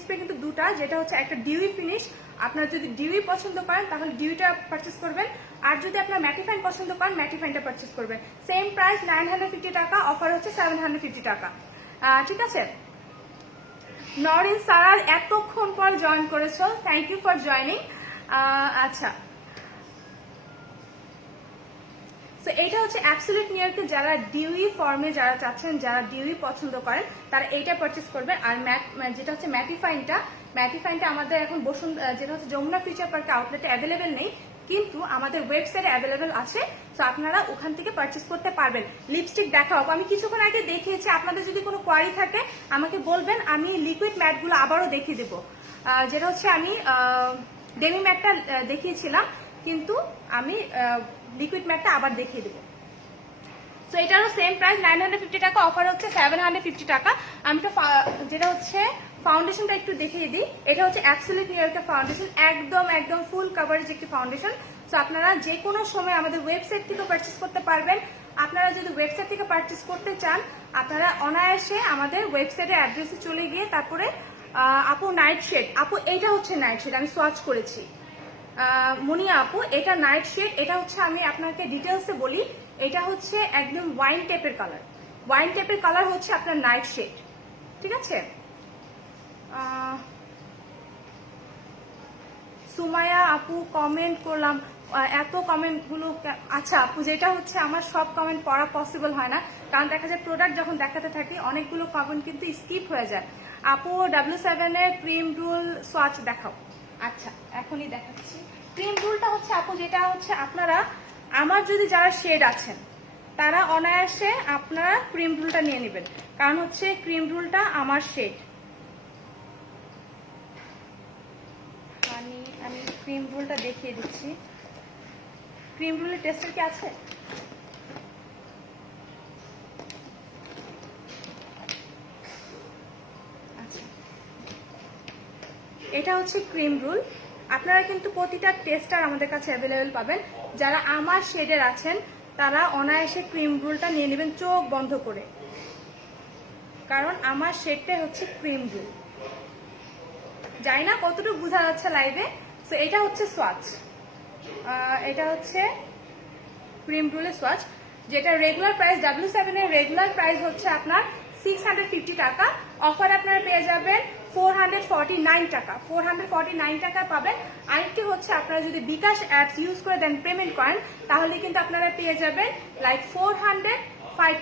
স্প্রে কিন্তু দুটা, যেটা হচ্ছে একটা ডিউই ফিনিশ, আপনার যদি ডিউই পছন্দ করেন তাহলে ডিউইটা পারচেস করবেন, আর যদি আপনার ম্যাটিফাইন পছন্দ করেন ম্যাটিফাইনটা পারচেস করবেন। সেম প্রাইস 950 টাকা, অফার হচ্ছে 750 টাকা, ঠিক আছে? নরিন সারার এতক্ষণ পর জয়েন করেছো, থ্যাংক ইউ ফর জয়নিং। আচ্ছা, তো এটা হচ্ছে অ্যাবসলিউট নিউ ইয়র্কে যারা ডিউই ফর্মে যারা চাচ্ছেন, যারা ডিউই পছন্দ করেন তারা এইটা পারচেস করবেন। আর যেটা হচ্ছে ম্যাটিফাইনটা আমাদের এখন যেটা হচ্ছে যমুনা ফিউচার পার্কে আউটলেটে অ্যাভেলেবেল নেই, কিন্তু আমাদের ওয়েবসাইটে অ্যাভেলেবেল আছে, তো আপনারা ওখান থেকে পারচেস করতে পারবেন। লিপস্টিক দেখাও, আমি কিছুক্ষণ আগে দেখিয়েছি, আপনাদের যদি কোনো কোয়ারি থাকে আমাকে বলবেন, আমি লিকুইড ম্যাটগুলো আবারও দেখিয়ে দেবো। যেটা হচ্ছে আমি ডেমি ম্যাটটা দেখিয়েছিলাম, কিন্তু আমি লিকুইড ম্যাটটা আবার দেখিয়ে দেবো। সো এটারও সেম প্রাইস 950 টাকা, অফার হচ্ছে 750 টাকা। আমি তো যেটা হচ্ছে ফাউন্ডেশনটা একটু দেখিয়ে দিই। এটা হচ্ছে অ্যাবসলিউট নিউ ইয়র্কের ফাউন্ডেশন, একদম ফুল কাভারেজ একটি ফাউন্ডেশন। সো আপনারা যে কোনো সময় আমাদের ওয়েবসাইট থেকে পারচেস করতে পারবেন। আপনারা যদি ওয়েবসাইট থেকে পারচেস করতে চান, আপনারা অনায়াসে আমাদের ওয়েবসাইটের অ্যাড্রেসে চলে গিয়ে তারপরে আপু নাইট শেড, আপু এইটা হচ্ছে নাইট শেড, আমি সোয়াচ করেছি। মুনিয়া আপু এটা নাইট শেড, এটা হচ্ছে আমি আপনাকে ডিটেলসে বলি, এটা হচ্ছে একদম ওয়াইন টেপের কালার হচ্ছে আপনার নাইট শেড, ঠিক আছে? সুমায়া আপু কমেন্ট করলাম, এত কমেন্টগুলো, আচ্ছা আপু যেটা হচ্ছে আমার সব কমেন্ট পড়া পসিবল হয় না, কারণ দেখা যায় প্রোডাক্ট যখন দেখাতে থাকি অনেকগুলো কমেন্ট কিন্তু স্কিপ হয়ে যায়। আপু W7 এর ক্রিম রুল সোয়াচ দেখাও। আচ্ছা এখনই দেখাচ্ছি। ক্রিম রুলটা হচ্ছে আপু যেটা হচ্ছে আপনারা, আমার যদি যারা শেড আছেন তারা অনায়াসে আপনারা ক্রিম রুলটা নিয়ে নেবেন, কারণ হচ্ছে ক্রিম রুলটা আমার শেড। আমি ক্রিম রুলটা দেখিয়ে দিচ্ছি। ক্রিম রুলের টেস্টার কি আছে? আচ্ছা, এটা হচ্ছে ক্রিম রুল। আপনারা কিন্তু প্রতিটা টেস্টার আমাদের কাছে অ্যাভেলেবেল পাবেন। যারা আমার শেডের আছেন তারা অনায়াসে ক্রিম রুলটা নিয়ে নেবেন চোখ বন্ধ করে, কারণ আমার শেডটাই হচ্ছে ক্রিম রুল। জানি না কতটুকু বোঝা যাচ্ছে লাইভে। সো এটা হচ্ছে সোয়াচ, এটা হচ্ছে ক্রিম রুলের সোয়াচ, যেটা রেগুলার প্রাইস W7 এর রেগুলার প্রাইস হচ্ছে আপনার 650 টাকা, অফার আপনারা পেয়ে যাবেন 449 টাকা, 449 টাকা পাবেন। আরেকটি হচ্ছে আপনারা যদি বিকাশ অ্যাপস ইউজ করে দেন পেমেন্ট করেন, তাহলে কিন্তু আপনারা পেয়ে যাবেন লাইক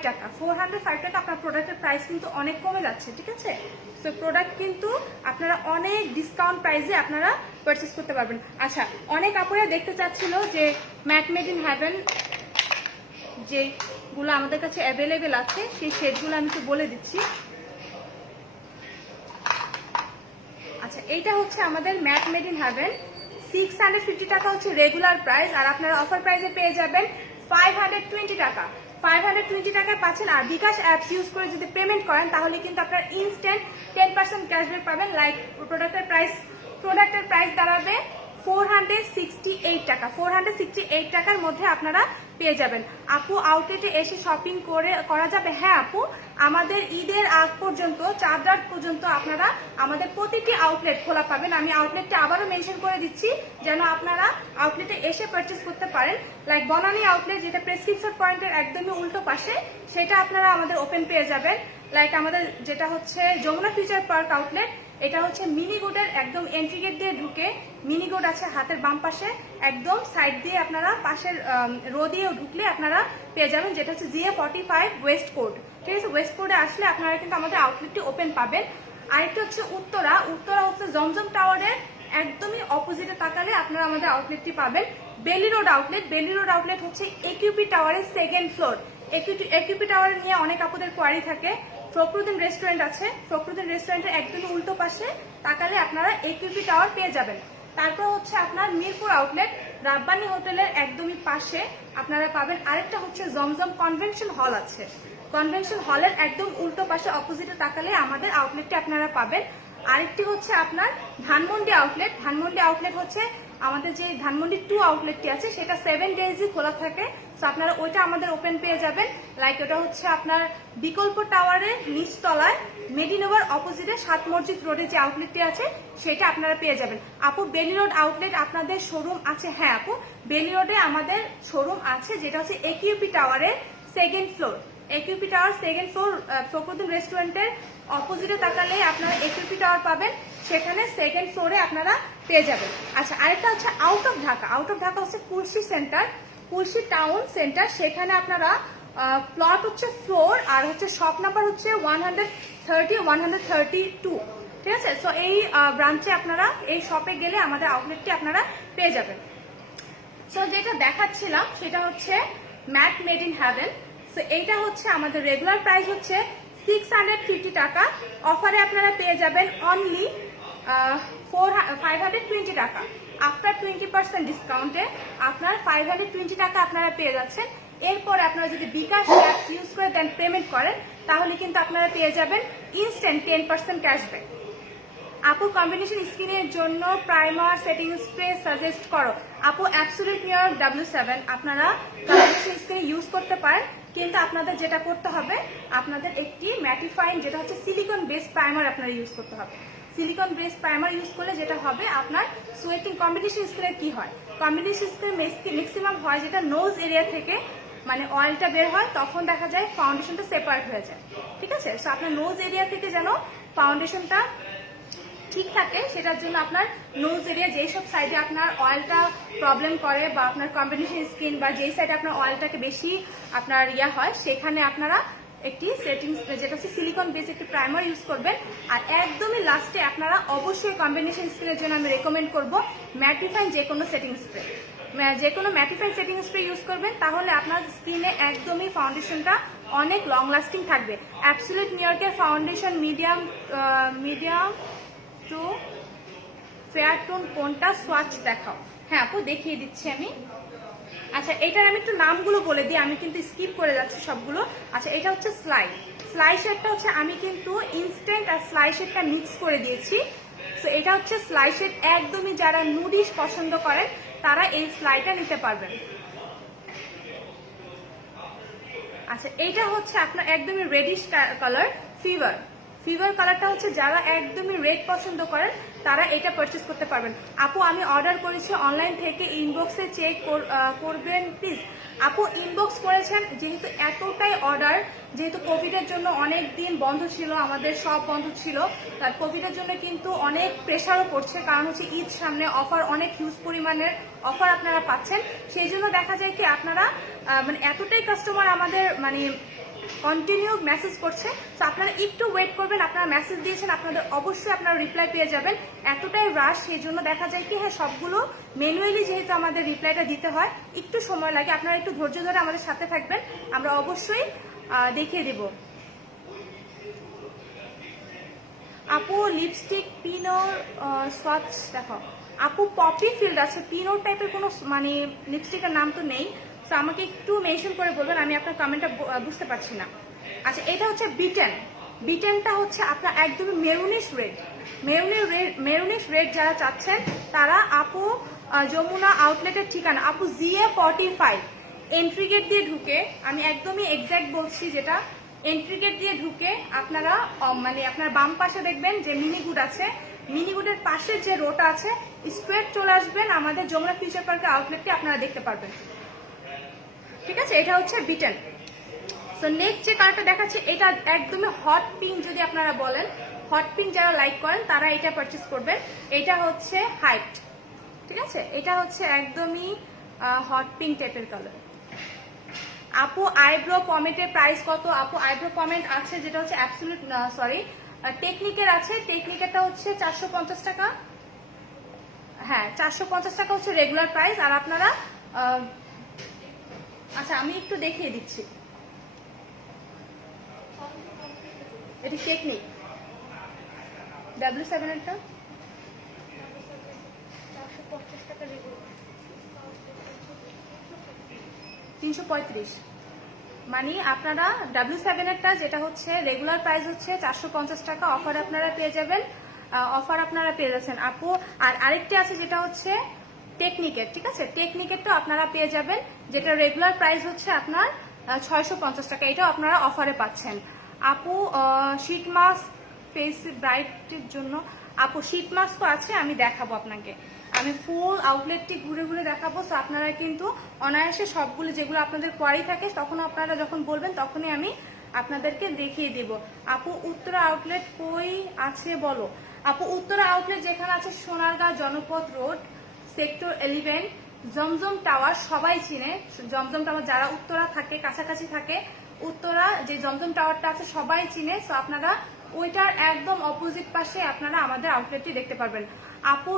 টাকা, 405 টাকা। আপনার প্রোডাক্টের প্রাইস কিন্তু অনেক কমে যাচ্ছে, ঠিক আছে? সো প্রোডাক্ট কিন্তু আপনারা অনেক ডিসকাউন্ট প্রাইসে আপনারা পারচেস করতে পারবেন। আচ্ছা, অনেক আপুরা দেখতে চাচ্ছিল যে ম্যাট মেড ইন হেভেন যেগুলো আমাদের কাছে অ্যাভেলেবেল আছে সেই শেডগুলো আমি একটু বলে দিচ্ছি। আচ্ছা, এইটা হচ্ছে আমাদের ম্যাট মেড ইন হেভেন, 650 টাকা হচ্ছে রেগুলার প্রাইস, আর আপনারা অফার প্রাইসে পেয়ে যাবেন 520 টাকা। 520 টাকায় পাচ্ছেন। আর বিকাশ অ্যাপস ইউজ করে যদি পেমেন্ট করেন তাহলে কিন্তু আপনার ইনস্ট্যান্ট 10% ক্যাশব্যাক পাবেন। লাইক প্রোডাক্টের প্রাইস দাঁড়াবে 468 টাকা। 468 টাকার মধ্যে আপনারা পেয়ে যাবেন। আপু, আউটলেটে এসে শপিং করা যাবে? হ্যাঁ আপু, আমাদের ঈদের আগ পর্যন্ত, চাঁদ রাত পর্যন্ত আপনারা আমাদের প্রতিটি আউটলেট খোলা পাবেন। আমি আউটলেটটা আবারও মেনশন করে দিচ্ছি যেন আপনারা আউটলেটে এসে পারচেস করতে পারেন। লাইক বনানী আউটলেট, যেটা প্রেসক্রিপশন পয়েন্টের একদমই উল্টো পাশে, সেটা আপনারা আমাদের ওপেন পেয়ে যাবেন। লাইক আমাদের যেটা হচ্ছে যমুনা ফিউচার পার্ক আউটলেট, এটা হচ্ছে মিনিগোডের একদম এন্ট্রি গেট দিয়ে ঢুকে, মিনিগোড আছে হাতের বাম পাশে, একদম সাইড দিয়ে আপনারা পাশের রো দিয়েও ঢুকলে আপনারা পেয়ে যাবেন, যেটা হচ্ছে GA45 ওয়েস্ট কোড, ঠিক আছে? ওয়েস্ট কোডে আসলে আপনারা কিন্তু আমাদের আউটলেটটি ওপেন পাবেন। আরেকটা হচ্ছে উত্তরা হচ্ছে জমজম টাওয়ারের একদমই অপোজিটে তাকালে আপনারা আমাদের আউটলেটটি পাবেন। বেলি রোড আউটলেট হচ্ছে একিউপি টাওয়ারের সেকেন্ড ফ্লোর। একিউপি টাওয়ার নিয়ে অনেক আপুদের কোয়ারি থাকে। ফখরুদ্দিন রেস্টুরেন্ট আছে, ফখরুদ্দিন রেস্টুরেন্টের একদমই উল্টো পাশে তাকালে আপনারা একিউপি টাওয়ার পেয়ে যাবেন। তারপর হচ্ছে আপনার মিরপুর আউটলেট, রাব্বানি হোটেলের একদমই পাশে আপনারা পাবেন। আরেকটা হচ্ছে জমজম কনভেনশন হল আছে, কনভেনশন হলের একদম উল্টো পাশে অপোজিটে তাকালে আমাদের আউটলেটটি আপনারা পাবেন। আরেকটি হচ্ছে আপনার ধানমন্ডি আউটলেট হচ্ছে আমাদের যে ধানমন্ডি 2 আউটলেটটি আছে সেটা 7 ডেজই খোলা থাকে। সো আপনারা ওইটা আমাদের ওপেন পেয়ে যাবেন। লাইক ওটা হচ্ছে আপনার বিকল্প টাওয়ারের নিচতলায় মেডিনোভার অপোজিটে 7 মসজিদ রোডে যে আউটলেটটি আছে সেটা আপনারা পেয়ে যাবেন। আপু, বেলি রোড আউটলেট আপনাদের শোরুম আছে? হ্যাঁ আপু, বেলি রোডে আমাদের শোরুম আছে, যেটা হচ্ছে একিউপি টাওয়ারের second floor. AQP tower second floor, Fakhruddin রেস্টুরেন্টের অপোজিটে তাকালেই আপনারা একিউপি টাওয়ার পাবেন, সেখানে সেকেন্ড ফ্লোরে আপনারা পেয়ে যাবেন। আচ্ছা, আরেকটা হচ্ছে আউট অফ ঢাকা হচ্ছে কুলসি টাউন সেন্টার, সেখানে আপনারা প্লট হচ্ছে ফ্লোর আর হচ্ছে শপ নাম্বার হচ্ছে 130 132, ঠিক আছে? সো এই ব্রাঞ্চে আপনারা, এই শপে গেলে আমাদের আউটলেটটি আপনারা পেয়ে যাবেন। সো যেটা দেখাচ্ছিলাম সেটা হচ্ছে matte made in heaven. So এইটা হচ্ছে আমাদের রেগুলার প্রাইস হচ্ছে 650 টাকা, অফারে আপনারা পেয়ে যাবেন অনলি 520 টাকা। আফটার 20% ডিসকাউন্টে আপনার 520 টাকা আপনারা পেয়ে যাচ্ছেন। এরপর আপনারা যদি বিকাশ অ্যাপ ইউজ করে দেন, পেমেন্ট করেন, তাহলে কিন্তু আপনারা পেয়ে যাবেন ইনস্ট্যান্ট 10% ক্যাশব্যাক। আপু, কম্বিনেশন স্কিনের জন্য প্রাইমার সেটিং স্প্রে সাজেস্ট করো। আপু, অ্যাবসোলিউট নিউইয়র্ক W7 আপনারা কম্বিনেশন স্কিনে ইউজ করতে পারেন, কিন্তু আপনাদের যেটা করতে হবে, আপনাদের একটি ম্যাটিফাইং, যেটা হচ্ছে সিলিকন বেস প্রাইমার আপনারা ইউজ করতে হবে। সিলিকন বেস প্রাইমার ইউজ করলে যেটা হবে, আপনার সোয়েটিং, কম্বিনেশন স্কিনে কি হয়, কম্বিনেশন স্কিনে ম্যাক্সিমাম হয় যেটা নোজ এরিয়া থেকে মানে অয়েলটা বের হয়, তখন দেখা যায় ফাউন্ডেশনটা সেপারেট হয়ে যায়, ঠিক আছে? সো আপনার নোজ এরিয়া থেকে যেন ফাউন্ডেশনটা ঠিক থাকে, সেটার জন্য আপনার নোজ এরিয়া যেই সব সাইডে আপনার অয়েলটা প্রবলেম করে বা আপনার কম্বিনেশন স্কিন বা যেই সাইডে আপনার অয়েলটাকে বেশি আপনার হয়, সেখানে আপনারা একটি সেটিং যেটা হচ্ছে সিলিকন বেস একটি প্রাইমার ইউজ করবেন। আর একদমই লাস্টে আপনারা অবশ্যই কম্বিনেশন স্কিনের জন্য আমি রেকমেন্ড করব ম্যাটিফাইং যে কোনো সেটিং স্প্রে, যে কোনো ম্যাটিফাইং সেটিং স্প্রে ইউজ করবেন, তাহলে আপনার স্কিনে একদমই ফাউন্ডেশনটা অনেক লং লাস্টিং থাকবে। অ্যাবসোলিউট নিউইয়র্কের foundation medium to fair tone কোনটা, সোয়াচ দেখাও। হ্যাঁ আপু, দেখিয়ে দিচ্ছি আমি। আচ্ছা, এটার আমি একটু নামগুলো বলে দিই, আমি কিন্তু স্কিপ করে যাচ্ছি সবগুলো। আচ্ছা, এটা হচ্ছে স্লাই শেডটা হচ্ছে আমি কিন্তু ইনস্ট্যান্ট আর স্লাই শেডটা মিক্স করে দিয়েছি। তো এটা হচ্ছে স্লাই শেড, একদমই যারা নুডিশ পছন্দ করেন তারা এই স্লাইটা নিতে পারবেন। আচ্ছা, এইটা হচ্ছে আপনার একদমই রেডিশ কালার, ফিভার কালারটা হচ্ছে যারা একদমই রেড পছন্দ করেন তারা এটা পারচেস করতে পারবেন। আপু, আমি অর্ডার করেছি অনলাইন থেকে, ইনবক্সে চেক করবেন প্লিজ। আপু, ইনবক্স করেছেন, যেহেতু এতটাই অর্ডার, যেহেতু কোভিডের জন্য অনেক দিন বন্ধ ছিল, আমাদের সব বন্ধ ছিল, তার কোভিডের জন্য কিন্তু অনেক প্রেশারও পড়ছে, কারণ হচ্ছে ঈদ সামনে, অফার অনেক হিউজ পরিমাণের অফার আপনারা পাচ্ছেন। সেই জন্য দেখা যায় কি আপনারা মানে এতটাই কাস্টমার আমাদের মানে কন্টিনিউ মেসেজ করছে। তো আপনারা একটু ওয়েট করবেন, আপনারা মেসেজ দিয়েছেন, আপনাদের অবশ্যই আপনারা রিপ্লাই পেয়ে যাবেন। এতটাই রাশ, সেই জন্য দেখা যায় কি হ্যাঁ সবগুলো ম্যানুয়ালি যেহেতু আমাদের রিপ্লাইটা দিতে হয় একটু সময় লাগে। আপনারা একটু ধৈর্য ধরে আমাদের সাথে থাকবেন, আমরা অবশ্যই দেখিয়ে দেব। আপু লিপস্টিক পিনোর সোয়াচ দেখো আপু, পপি ফিল্ড আছে, পিনোর টাইপের কোনো মানে লিপস্টিকের নাম তো নেই। তো আমাকে একটু মেনশন করে বলবেন, আমি আপনার কমেন্টটা বুঝতে পারছি না। আচ্ছা, এটা হচ্ছে বিটেন। বিটেনটা হচ্ছে আপনার একদমই মেরুনিশ রেড। মেরুনিশ রেড যারা চাচ্ছেন তারা আপু যমুনা আউটলেটের ঠিকানা আপু GA45 এন্ট্রি গেট দিয়ে ঢুকে, আমি একদমই এক্স্যাক্ট বলছি যেটা, এন্ট্রি গেট দিয়ে ঢুকে আপনারা মানে আপনার বাম পাশে দেখবেন যে মিনিগুড আছে, মিনিগুডের পাশে যে রোটা আছে স্ট্রেট চলে আসবেন, আমাদের যমুনা ফিউচার পার্কের আউটলেটটি আপনারা দেখতে পারবেন। ঠিক আছে, এটা হচ্ছে বিটেন। সো নেক্সট যে কালারটা দেখাচ্ছে এটা একদমই হট পিঙ্ক। যদি আপনারা বলেন হট পিঙ্ক যারা লাইক করেন তারা এটা পারচেস করবেন। এটা হচ্ছে হাইট, ঠিক আছে, এটা হচ্ছে একদমই হট পিঙ্ক টাইপের কালার। আপু আইব্রো পমেন্টের প্রাইস কত? আপু আইব্রো পমেন্ট আছে যেটা হচ্ছে অ্যাবসলিউট সরি টেকনিকের আছে, টেকনিকেরটা হচ্ছে 450 টাকা। হ্যাঁ 450 টাকা হচ্ছে রেগুলার প্রাইস। আর আপনারা আচ্ছা আমি একটু দেখিয়ে দিচ্ছি, এটি টেকনিক W7 এরটা 335, মানে আপনারা W7 এরটা যেটা হচ্ছে রেগুলার প্রাইস হচ্ছে 450 টাকা, অফার আপনারা পেয়ে যাবেন, অফার আপনারা পেয়ে যাচ্ছেন আপু। আর আরেকটি আছে যেটা হচ্ছে টেকনিকের, ঠিক আছে, টেকনিকেরটা আপনারা পেয়ে যাবেন যেটা রেগুলার প্রাইস হচ্ছে আপনার 650 টাকা, এটাও আপনারা অফারে পাচ্ছেন। আপু শীট মাস্ক ফেস ব্রাইটের জন্য, আপু শীট মাস্কও আছে, আমি দেখাবো আপনাকে, আমি ফুল আউটলেটটি ঘুরে ঘুরে দেখাবো। তো আপনারা কিন্তু অনায়াসে সবগুলো যেগুলো আপনাদের কোয়ারি থাকে তখন আপনারা যখন বলবেন তখনই আমি আপনাদেরকে দেখিয়ে দিব। আপু উত্তরা আউটলেট কই আছে বলো? আপু উত্তরা আউটলেট যেখানে আছে সোনারগাঁ জনপথ রোড সেক্টর 11 জমজম টাওয়ার, সবাই চিনে জমজম টাওয়ার, যারা উত্তরা থাকে কাছাকাছি থাকে উত্তরা যে জমজম টাওয়ারটা আছে সবাই চিনে। তো আপনারা ওইটার একদম অপোজিট পাশে আপনারা আমাদের আউটলেটটি দেখতে পারবেন। আপু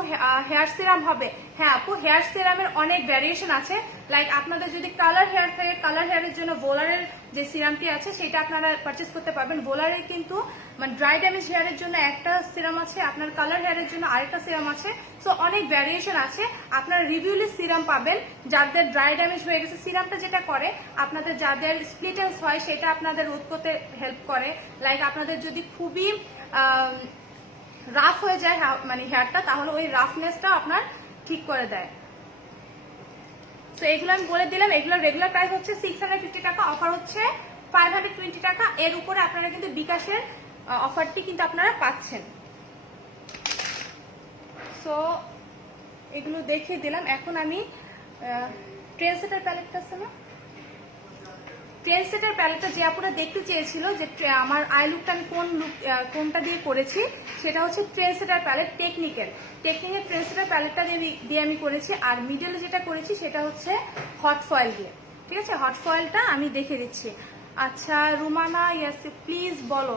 হেয়ার সিরাম হবে? হ্যাঁ আপু হেয়ার সিরামের অনেক ভ্যারিয়েশন আছে, লাইক আপনাদের যদি কালার হেয়ার থাকে কালার হেয়ারের জন্য ভোলারের যে সিরামটি আছে সেটা আপনারা পারচেস করতে পারবেন। ভোলারের কিন্তু মানে ড্রাই ড্যামেজ হেয়ারের জন্য একটা সিরাম আছে, আপনার কালার হেয়ারের জন্য আরেকটা সিরাম আছে। সো অনেক ভ্যারিয়েশন আছে, আপনারা রিভিউলি সিরাম পাবেন। যাদের ড্রাই ড্যামেজ হয়ে গেছে সিরামটা যেটা করে আপনাদের যাদের স্প্লিটেন্স হয় সেটা আপনাদের রোধ করতে হেল্প করে, লাইক আপনাদের যদি খুবই রাফ হয়ে যায় মানে হেয়ারটা তাহলে ওই রাফনেসটা আপনার ঠিক করে দেয়। তো এগুলো আমি বলে দিলাম, এগুলো রেগুলার প্রাইস হচ্ছে 650 টাকা, অফার হচ্ছে 520 টাকা। এর উপরে আপনারা কিন্তু বিকাশের অফারটি কিন্তু আপনারা পাচ্ছেন। সো এগুলো দেখিয়ে দিলাম। এখন আমি ট্রেন্ডসেটার প্যালেটটা আছে না, ট্রেন্ডসেটার প্যালেটটা যে আপনারা দেখতে চেয়েছিল যে আমার আই লুকটা আমি কোনটা দিয়ে করেছি, সেটা হচ্ছে ট্রেন্ডসেটার প্যালেট টেকনিকের ট্রেন্ডসেটার প্যালেটটা দিয়ে আমি করেছি। আর মিডলে যেটা করেছি সেটা হচ্ছে হট ফয়েল দিয়ে, ঠিক আছে, হট ফয়েলটা আমি দেখে দিচ্ছি। আচ্ছা রুমানা ইয়াস প্লিজ বলো,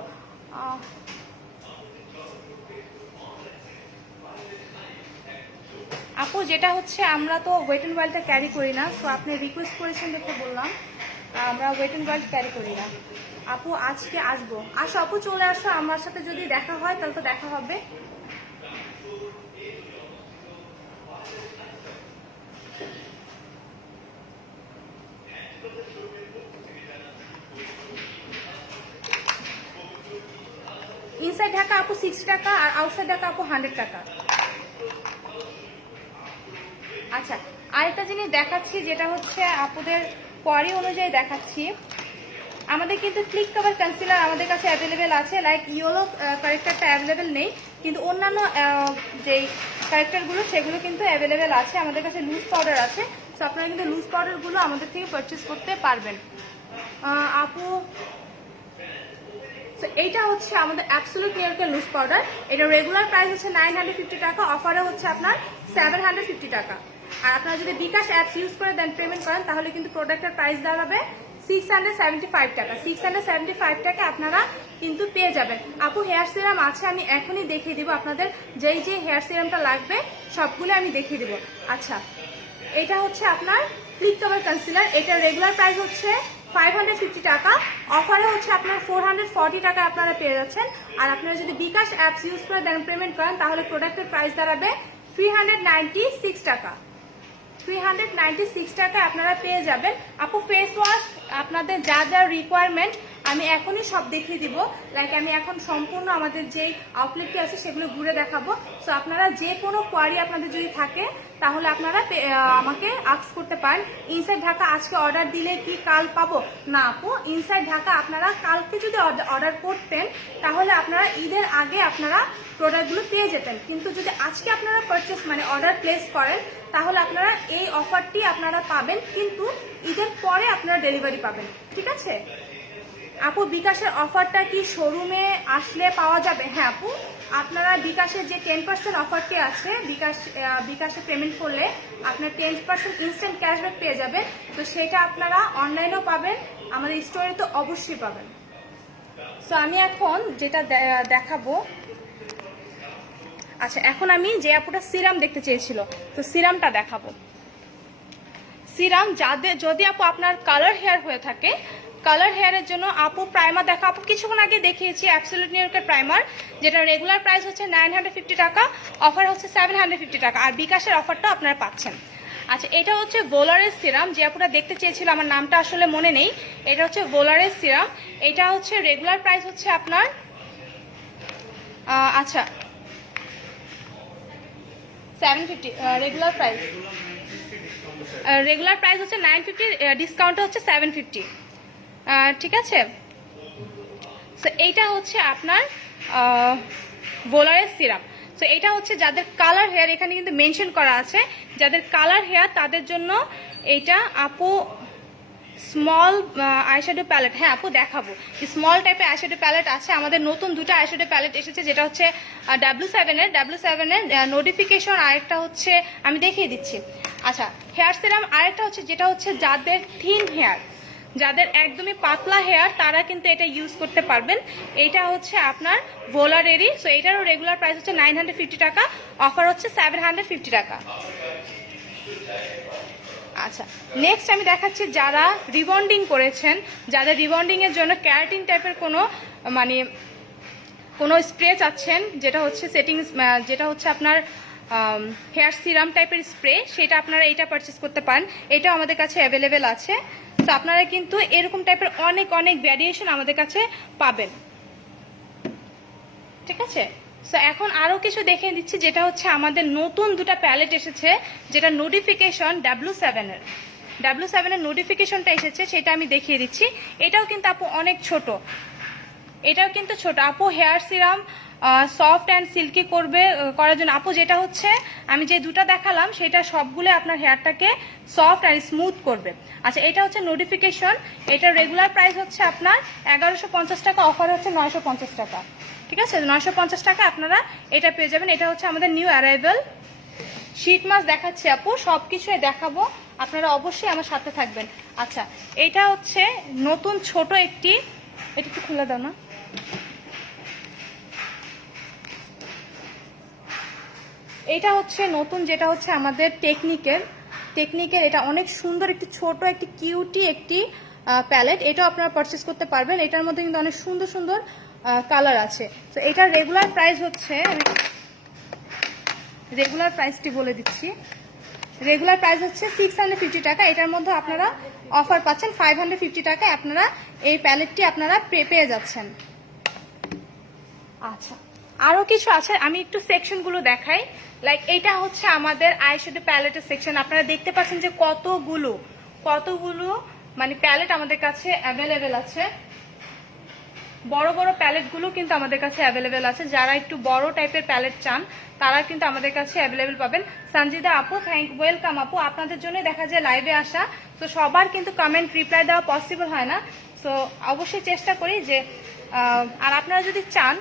আপু যেটা হচ্ছে আমরা তো ওয়েট অ্যান্ড ওয়াইল্ডটা ক্যারি করি না, তো আপনি রিকোয়েস্ট করেছেন দেখে বললাম, আমরা ওয়েট অ্যান্ড ওয়াইল্ড ক্যারি করি না। আপু আজকে আসবো, আসো আপু চলে আসো, আমার সাথে যদি দেখা হয় তাহলে তো দেখা হবে। ইনসাইড ঢাকা আপু 60 টাকা আর আউটসাইড ঢাকা আপু 100 টাকা। আচ্ছা আরেকটা জিনিস দেখাচ্ছি যেটা হচ্ছে আপুদের কোয়ারি অনুযায়ী দেখাচ্ছি, আমাদের কিন্তু ক্লিক কভার কনসিলার আমাদের কাছে অ্যাভেলেবেল আছে, লাইক ইয়েলো কারেক্টারটা অ্যাভেলেবেল নেই কিন্তু অন্যান্য যেই কারেক্টারগুলো সেগুলো কিন্তু অ্যাভেলেবেল আছে। আমাদের কাছে লুজ পাউডার আছে, তো আপনারা কিন্তু লুজ পাউডারগুলো আমাদের থেকে পারচেস করতে পারবেন। আপু তো এইটা হচ্ছে আমাদের অ্যাবসলিউট নিউইয়র্কের লুজ পাউডার, এটা রেগুলার প্রাইস হচ্ছে 950 টাকা, অফারে হচ্ছে আপনার 750 টাকা। আর আপনারা যদি বিকাশ অ্যাপস ইউজ করে দেন পেমেন্ট করেন তাহলে কিন্তু প্রোডাক্টের প্রাইস দাঁড়াবে 675 টাকা। 675 টাকা আপনারা কিন্তু পেয়ে যাবেন। আপু হেয়ার সিরাম আছে, আমি এখনই দেখিয়ে দিব আপনাদের যেই যে হেয়ার সিরামটা লাগবে সবগুলো আমি দেখিয়ে দিব। আচ্ছা, এটা হচ্ছে আপনার ক্লিক কভার কনসিলার, এটা রেগুলার প্রাইস হচ্ছে 550 টাকা, অফারে হচ্ছে আপনার 440 টাকা আপনারা পেয়ে যাচ্ছেন। আর আপনারা যদি বিকাশ অ্যাপস ইউজ করে দেন পেমেন্ট করেন তাহলে প্রোডাক্টের প্রাইস দাঁড়াবে 396 টাকা। 396 টাকা আপনারা পেয়ে যাবেন। আপু ফেস ওয়াশ আপনাদের যা যা রিকোয়ারমেন্ট আমি এখনই সব দেখিয়ে দিব। লাইক আমি এখন সম্পূর্ণ আমাদের যেই আউটলেটটি আছে সেগুলো ঘুরে দেখাবো। সো আপনারা যে কোনো কোয়ারি আপনাদের যদি থাকে তাহলে আপনারা আমাকে আস্ক করতে পারেন। ইনসাইড ঢাকা আজকে অর্ডার দিলে কি কাল পাবো? না আপু, ইনসাইড ঢাকা আপনারা কালকে যদি অর্ডার করতেন তাহলে আপনারা ঈদের আগে আপনারা প্রোডাক্টগুলো পেয়ে যেতেন। কিন্তু যদি আজকে আপনারা পারচেস মানে অর্ডার প্লেস করেন তাহলে আপনারা এই অফারটি আপনারা পাবেন, কিন্তু ঈদের পরে আপনারা ডেলিভারি পাবেন। ঠিক আছে আপু, বিকাশের অফারটা কি শোরুমে আসলে পাওয়া যাবে? হ্যাঁ আপু, আপনারা বিকাশের যে 10% অফারটি আছে বিকাশে পেমেন্ট করলে আপনার 10% ইনস্ট্যান্ট ক্যাশব্যাক পেয়ে যাবেন। তো সেটা আপনারা অনলাইনেও পাবেন, আমাদের স্টোরে তো অবশ্যই পাবেন। সো আমি এখন যেটা দেখাবো, আচ্ছা এখন আমি যে আপুটা সিরাম দেখতে চেয়েছিল তো সিরামটা দেখাবো। সিরাম যাদের যদি আপু আপনার কালার হেয়ার হয়ে থাকে, কালার হেয়ারের জন্য আপু প্রাইমার দেখা, আপু কিছুক্ষণ আগে দেখিয়েছি অ্যাবসলিউট নিউ ইয়র্কের প্রাইমার, যেটা রেগুলার প্রাইস হচ্ছে 950 টাকা, অফার হচ্ছে 750 টাকা, আর বিকাশের অফারটা আপনারা পাচ্ছেন। আচ্ছা, এটা হচ্ছে ভোলারের সিরাম, যে আপুরা দেখতে চেয়েছিল, আমার নামটা আসলে মনে নেই। এটা হচ্ছে ভোলারের সিরাম, এটা হচ্ছে রেগুলার প্রাইস হচ্ছে আপনার আচ্ছা 750, রেগুলার প্রাইস হচ্ছে 950, ডিসকাউন্ট হচ্ছে 750। ঠিক আছে, সো এইটা হচ্ছে আপনার ভোলারের সিরাম। সো এটা হচ্ছে যাদের কালার হেয়ার, এখানে কিন্তু মেনশন করা আছে যাদের কালার হেয়ার তাদের জন্য এইটা। আপু স্মল আইশ্যাডো প্যালেট, হ্যাঁ আপু দেখাবো, স্মল টাইপের আইশ্যাডো প্যালেট আছে আমাদের। নতুন দুটো আইশ্যাডো প্যালেট এসেছে, যেটা হচ্ছে W7 এর নোটিফিকেশন, আরেকটা হচ্ছে আমি দেখিয়ে দিচ্ছি। আচ্ছা, হেয়ার সিরাম আরেকটা হচ্ছে যেটা হচ্ছে যাদের থিন হেয়ার, যাদের একদমই পাতলা হেয়ার তারা কিন্তু এটা ইউজ করতে পারবেন। এইটা হচ্ছে আপনার ভোলারেরই। সো এটারও রেগুলার প্রাইস হচ্ছে 950 টাকা, অফার হচ্ছে 750 টাকা। আচ্ছা, নেক্সট আমি দেখাচ্ছি যারা রিবন্ডিং করেছেন, যাদের রিবন্ডিং এর জন্য ক্যারাটিন টাইপের কোনো স্প্রে চাচ্ছেন, যেটা হচ্ছে যেটা হচ্ছে আপনার হেয়ার সিরাম টাইপের স্প্রে, সেটা আপনারা এটা পারচেস করতে পারেন। এটাও আমাদের কাছে অ্যাভেলেবেল আছে। তো আপনারা কিন্তু এরকম টাইপের অনেক অনেক ভ্যারিয়েশন আমাদের কাছে পাবেন। ঠিক আছে, সো এখন আরো কিছু দেখে দিচ্ছি, যেটা হচ্ছে আমাদের নতুন দুটো প্যালেট এসেছে, যেটা নোটিফিকেশন W7 এর নোটিফিকেশনটা এসেছে, সেটা আমি দেখিয়ে দিচ্ছি। এটাও কিন্তু আপু অনেক ছোট, এটাও কিন্তু ছোট আপু। Hair serum soft and silky করার জন্য আপু, যেটা হচ্ছে আমি যে দুটো দেখালাম সেটা সবগুলো আপনার হেয়ারটাকে সফট আর স্মুথ করবে। আচ্ছা, এটা হচ্ছে নোটিফিকেশন, এটা রেগুলার প্রাইস হচ্ছে আপনার 1150 টাকা, অফার হচ্ছে 950 টাকা। ঠিক আছে, 950 টাকা আপনারা এটা পেয়ে যাবেন। এটা হচ্ছে আমাদের নিউ অ্যারাইভেল শীট মাস্ক দেখাচ্ছি আপু, সবকিছুই দেখাবো, আপনারা অবশ্যই আমার সাথে থাকবেন। আচ্ছা, এটা হচ্ছে নতুন ছোট একটি, এটা একটু খুলে দাও না। এটা হচ্ছে নতুন, যেটা হচ্ছে আমাদের টেকনিকের, এটা অনেক সুন্দর একটি ছোট একটি কিউটি একটি প্যালেট, এটাও আপনারা পারচেস করতে পারবেন। এটার মধ্যে কিন্তু অনেক সুন্দর সুন্দর কালার আছে। তো এটার রেগুলার প্রাইস হচ্ছে, আমি রেগুলার প্রাইসটি বলে দিচ্ছি, রেগুলার প্রাইস হচ্ছে 650 টাকা। এটার মধ্যে আপনারা অফার পাচ্ছেন 550 টাকায়, আপনারা এই প্যালেটটি আপনারা পেয়ে যাচ্ছেন। আচ্ছা, আরো কিছু আছে, আমি একটু সেকশনগুলো দেখাই। লাইক এটা হচ্ছে আমাদের আইশ্যাডো প্যালেটের সেকশন, আপনারা দেখতে পাচ্ছেন যে কতগুলো মানে প্যালেট আমাদের কাছে অ্যাভেলেবেল আছে। বড় বড় প্যালেটগুলো কিন্তু আমাদের কাছে অ্যাভেলেবেল আছে, যারা একটু বড় টাইপের প্যালেট চান তারা কিন্তু আমাদের কাছে অ্যাভেলেবেল পাবেন। সঞ্জিদা আপু ওয়েলকাম আপু, আপনাদের জন্য দেখা যায় লাইভে আসা, তো সবার কিন্তু কমেন্ট রিপ্লাই দেওয়া পসিবল হয় না। সো অবশ্যই চেষ্টা করি যে, আর আপনারা যদি চান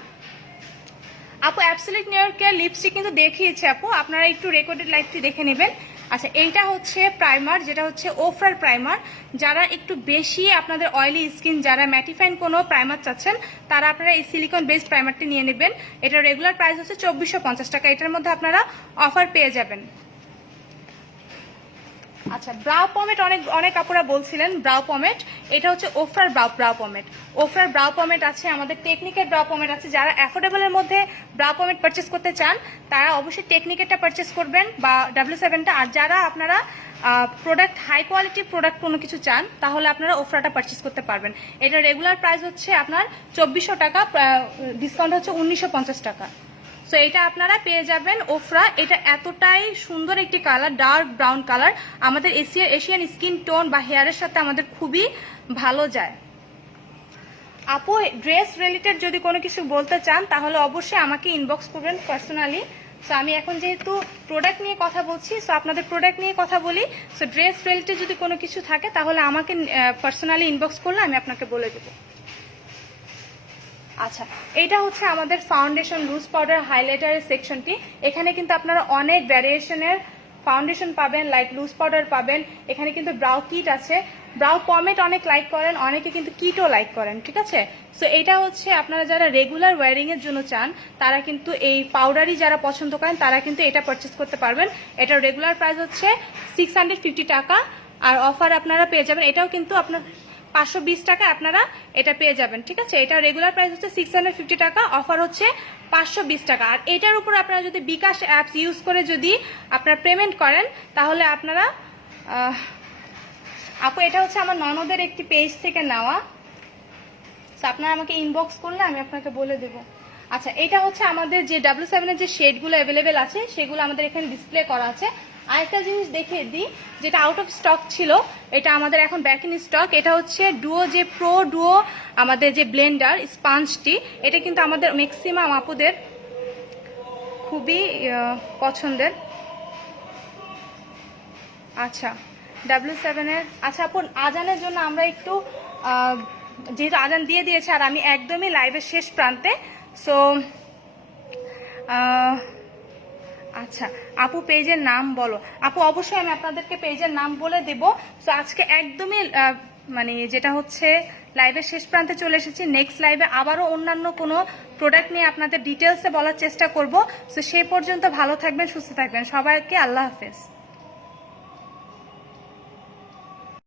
আপু অ্যাবসলিউট নিউ ইয়র্কের লিপস্টিক কিন্তু দেখিয়েছি আপু, আপনারা একটু রেকর্ডেড লাইভটি দেখে নেবেন। আচ্ছা, এইটা হচ্ছে প্রাইমার, যেটা হচ্ছে ওফরার প্রাইমার। যারা একটু বেশি আপনাদের অয়েলি স্কিন, যারা ম্যাটিফাইন কোনো প্রাইমার চাচ্ছেন, তারা আপনারা এই সিলিকন বেসড প্রাইমারটি নিয়ে নেবেন। এটা রেগুলার প্রাইস হচ্ছে 2450 টাকা। এটার মধ্যে আপনারা অফার পেয়ে যাবেন। আচ্ছা, ব্রাউ পমেট অনেক আপুরা বলছিলেন ব্রাউ পমেট। এটা হচ্ছে ওফরার ব্রাউ পমেট। ওফরার ব্রাউ পমেট আছে, আমাদের টেকনিকের ব্রাউ পমেট আছে। যারা অ্যাফোর্ডেবলের মধ্যে ব্রাউ পমেট পারচেস করতে চান তারা অবশ্যই টেকনিকেরটা পারচেস করবেন বা W7টা। আর যারা আপনারা প্রোডাক্ট হাই কোয়ালিটির প্রোডাক্ট কোনো কিছু চান তাহলে আপনারা ওফরাটা পারচেস করতে পারবেন। এটা রেগুলার প্রাইস হচ্ছে আপনার 2400 টাকা, ডিসকাউন্ট হচ্ছে 1950 টাকা। সো এটা আপনারা পেয়ে যাবেন ওফরা। এটা এতটাই সুন্দর একটি কালার, ডার্ক ব্রাউন কালার, আমাদের এশিয়ান স্কিন টোন বা হেয়ারের সাথে আমাদের খুবই ভালো যায়। আপু ড্রেস রিলেটেড যদি কোনো কিছু বলতে চান তাহলে অবশ্যই আমাকে ইনবক্স করবেন পার্সোনালি। সো আমি এখন যেহেতু প্রোডাক্ট নিয়ে কথা বলছি, সো আপনাদের প্রোডাক্ট নিয়ে কথা বলি। সো ড্রেস রিলেটেড যদি কোনো কিছু থাকে তাহলে আমাকে পার্সোনালি ইনবক্স করলে আমি আপনাকে বলে দেবো। আচ্ছা, এটা হচ্ছে আমাদের ফাউন্ডেশন লুজ পাউডার হাইলাইটারের সেকশনটি। এখানে কিন্তু আপনারা অনেক ভ্যারিয়েশনের ফাউন্ডেশন পাবেন, লাইক লুজ পাউডার পাবেন। এখানে কিন্তু ব্রাউ কিট আছে, ব্রাউ পমেট অনেক লাইক করেন, অনেকে কিন্তু কিটও লাইক করেন, ঠিক আছে। সো এটা হচ্ছে আপনারা যারা রেগুলার ওয়ারিং এর জন্য চান তারা কিন্তু এই পাউডারই যারা পছন্দ করেন তারা কিন্তু এটা পারচেস করতে পারবেন। এটার রেগুলার প্রাইস হচ্ছে 650 টাকা, আর অফার আপনারা পেয়ে যাবেন। এটাও কিন্তু আপনার 520 টাকা আপনারা এটা পেয়ে যাবেন, ঠিক আছে। এটা রেগুলার প্রাইস হচ্ছে 650 টাকা, অফার হচ্ছে 520 টাকা। আর এটার উপর আপনারা যদি বিকাশ অ্যাপস ইউজ করে যদি আপনারা পেমেন্ট করেন তাহলে আপনারা আপু এটা হচ্ছে আমার ননদের একটি পেজ থেকে নেওয়া, তো আপনারা আমাকে ইনবক্স করলে আমি আপনাকে বলে দেব। আচ্ছা, এটা হচ্ছে আমাদের যে W7 এর যে শেডগুলো অ্যাভেলেবেল আছে সেগুলো আমাদের এখানে ডিসপ্লে করা আছে। আরেকটা জিনিস দেখিয়ে দিই, যেটা আউট অফ স্টক ছিল এটা আমাদের এখন ব্যাক ইন স্টক। এটা হচ্ছে ডুও, যে প্রো ডুও আমাদের যে ব্লেন্ডার স্পঞ্জটি, এটা কিন্তু আমাদের ম্যাক্সিমাম আপুদের খুবই পছন্দের। আচ্ছা, W7 এর, আচ্ছা আপু আজানের জন্য আমরা একটু যেহেতু আজান দিয়ে দিয়েছে আর আমি একদমই লাইভের শেষ প্রান্তে, সো আচ্ছা আপু পেজের নাম বলো। আপু অবশ্যই আমি আপনাদেরকে পেজের নাম বলে দেব। সো আজকে একদমই মানে যেটা হচ্ছে লাইভের শেষ প্রান্তে চলে এসেছি। নেক্সট লাইভে আবারও অন্যান্য কোনো প্রোডাক্ট নিয়ে আপনাদের ডিটেলসে বলার চেষ্টা করব। সো সেই পর্যন্ত ভালো থাকবেন, সুস্থ থাকবেন, সবাইকে আল্লাহ হাফেজ।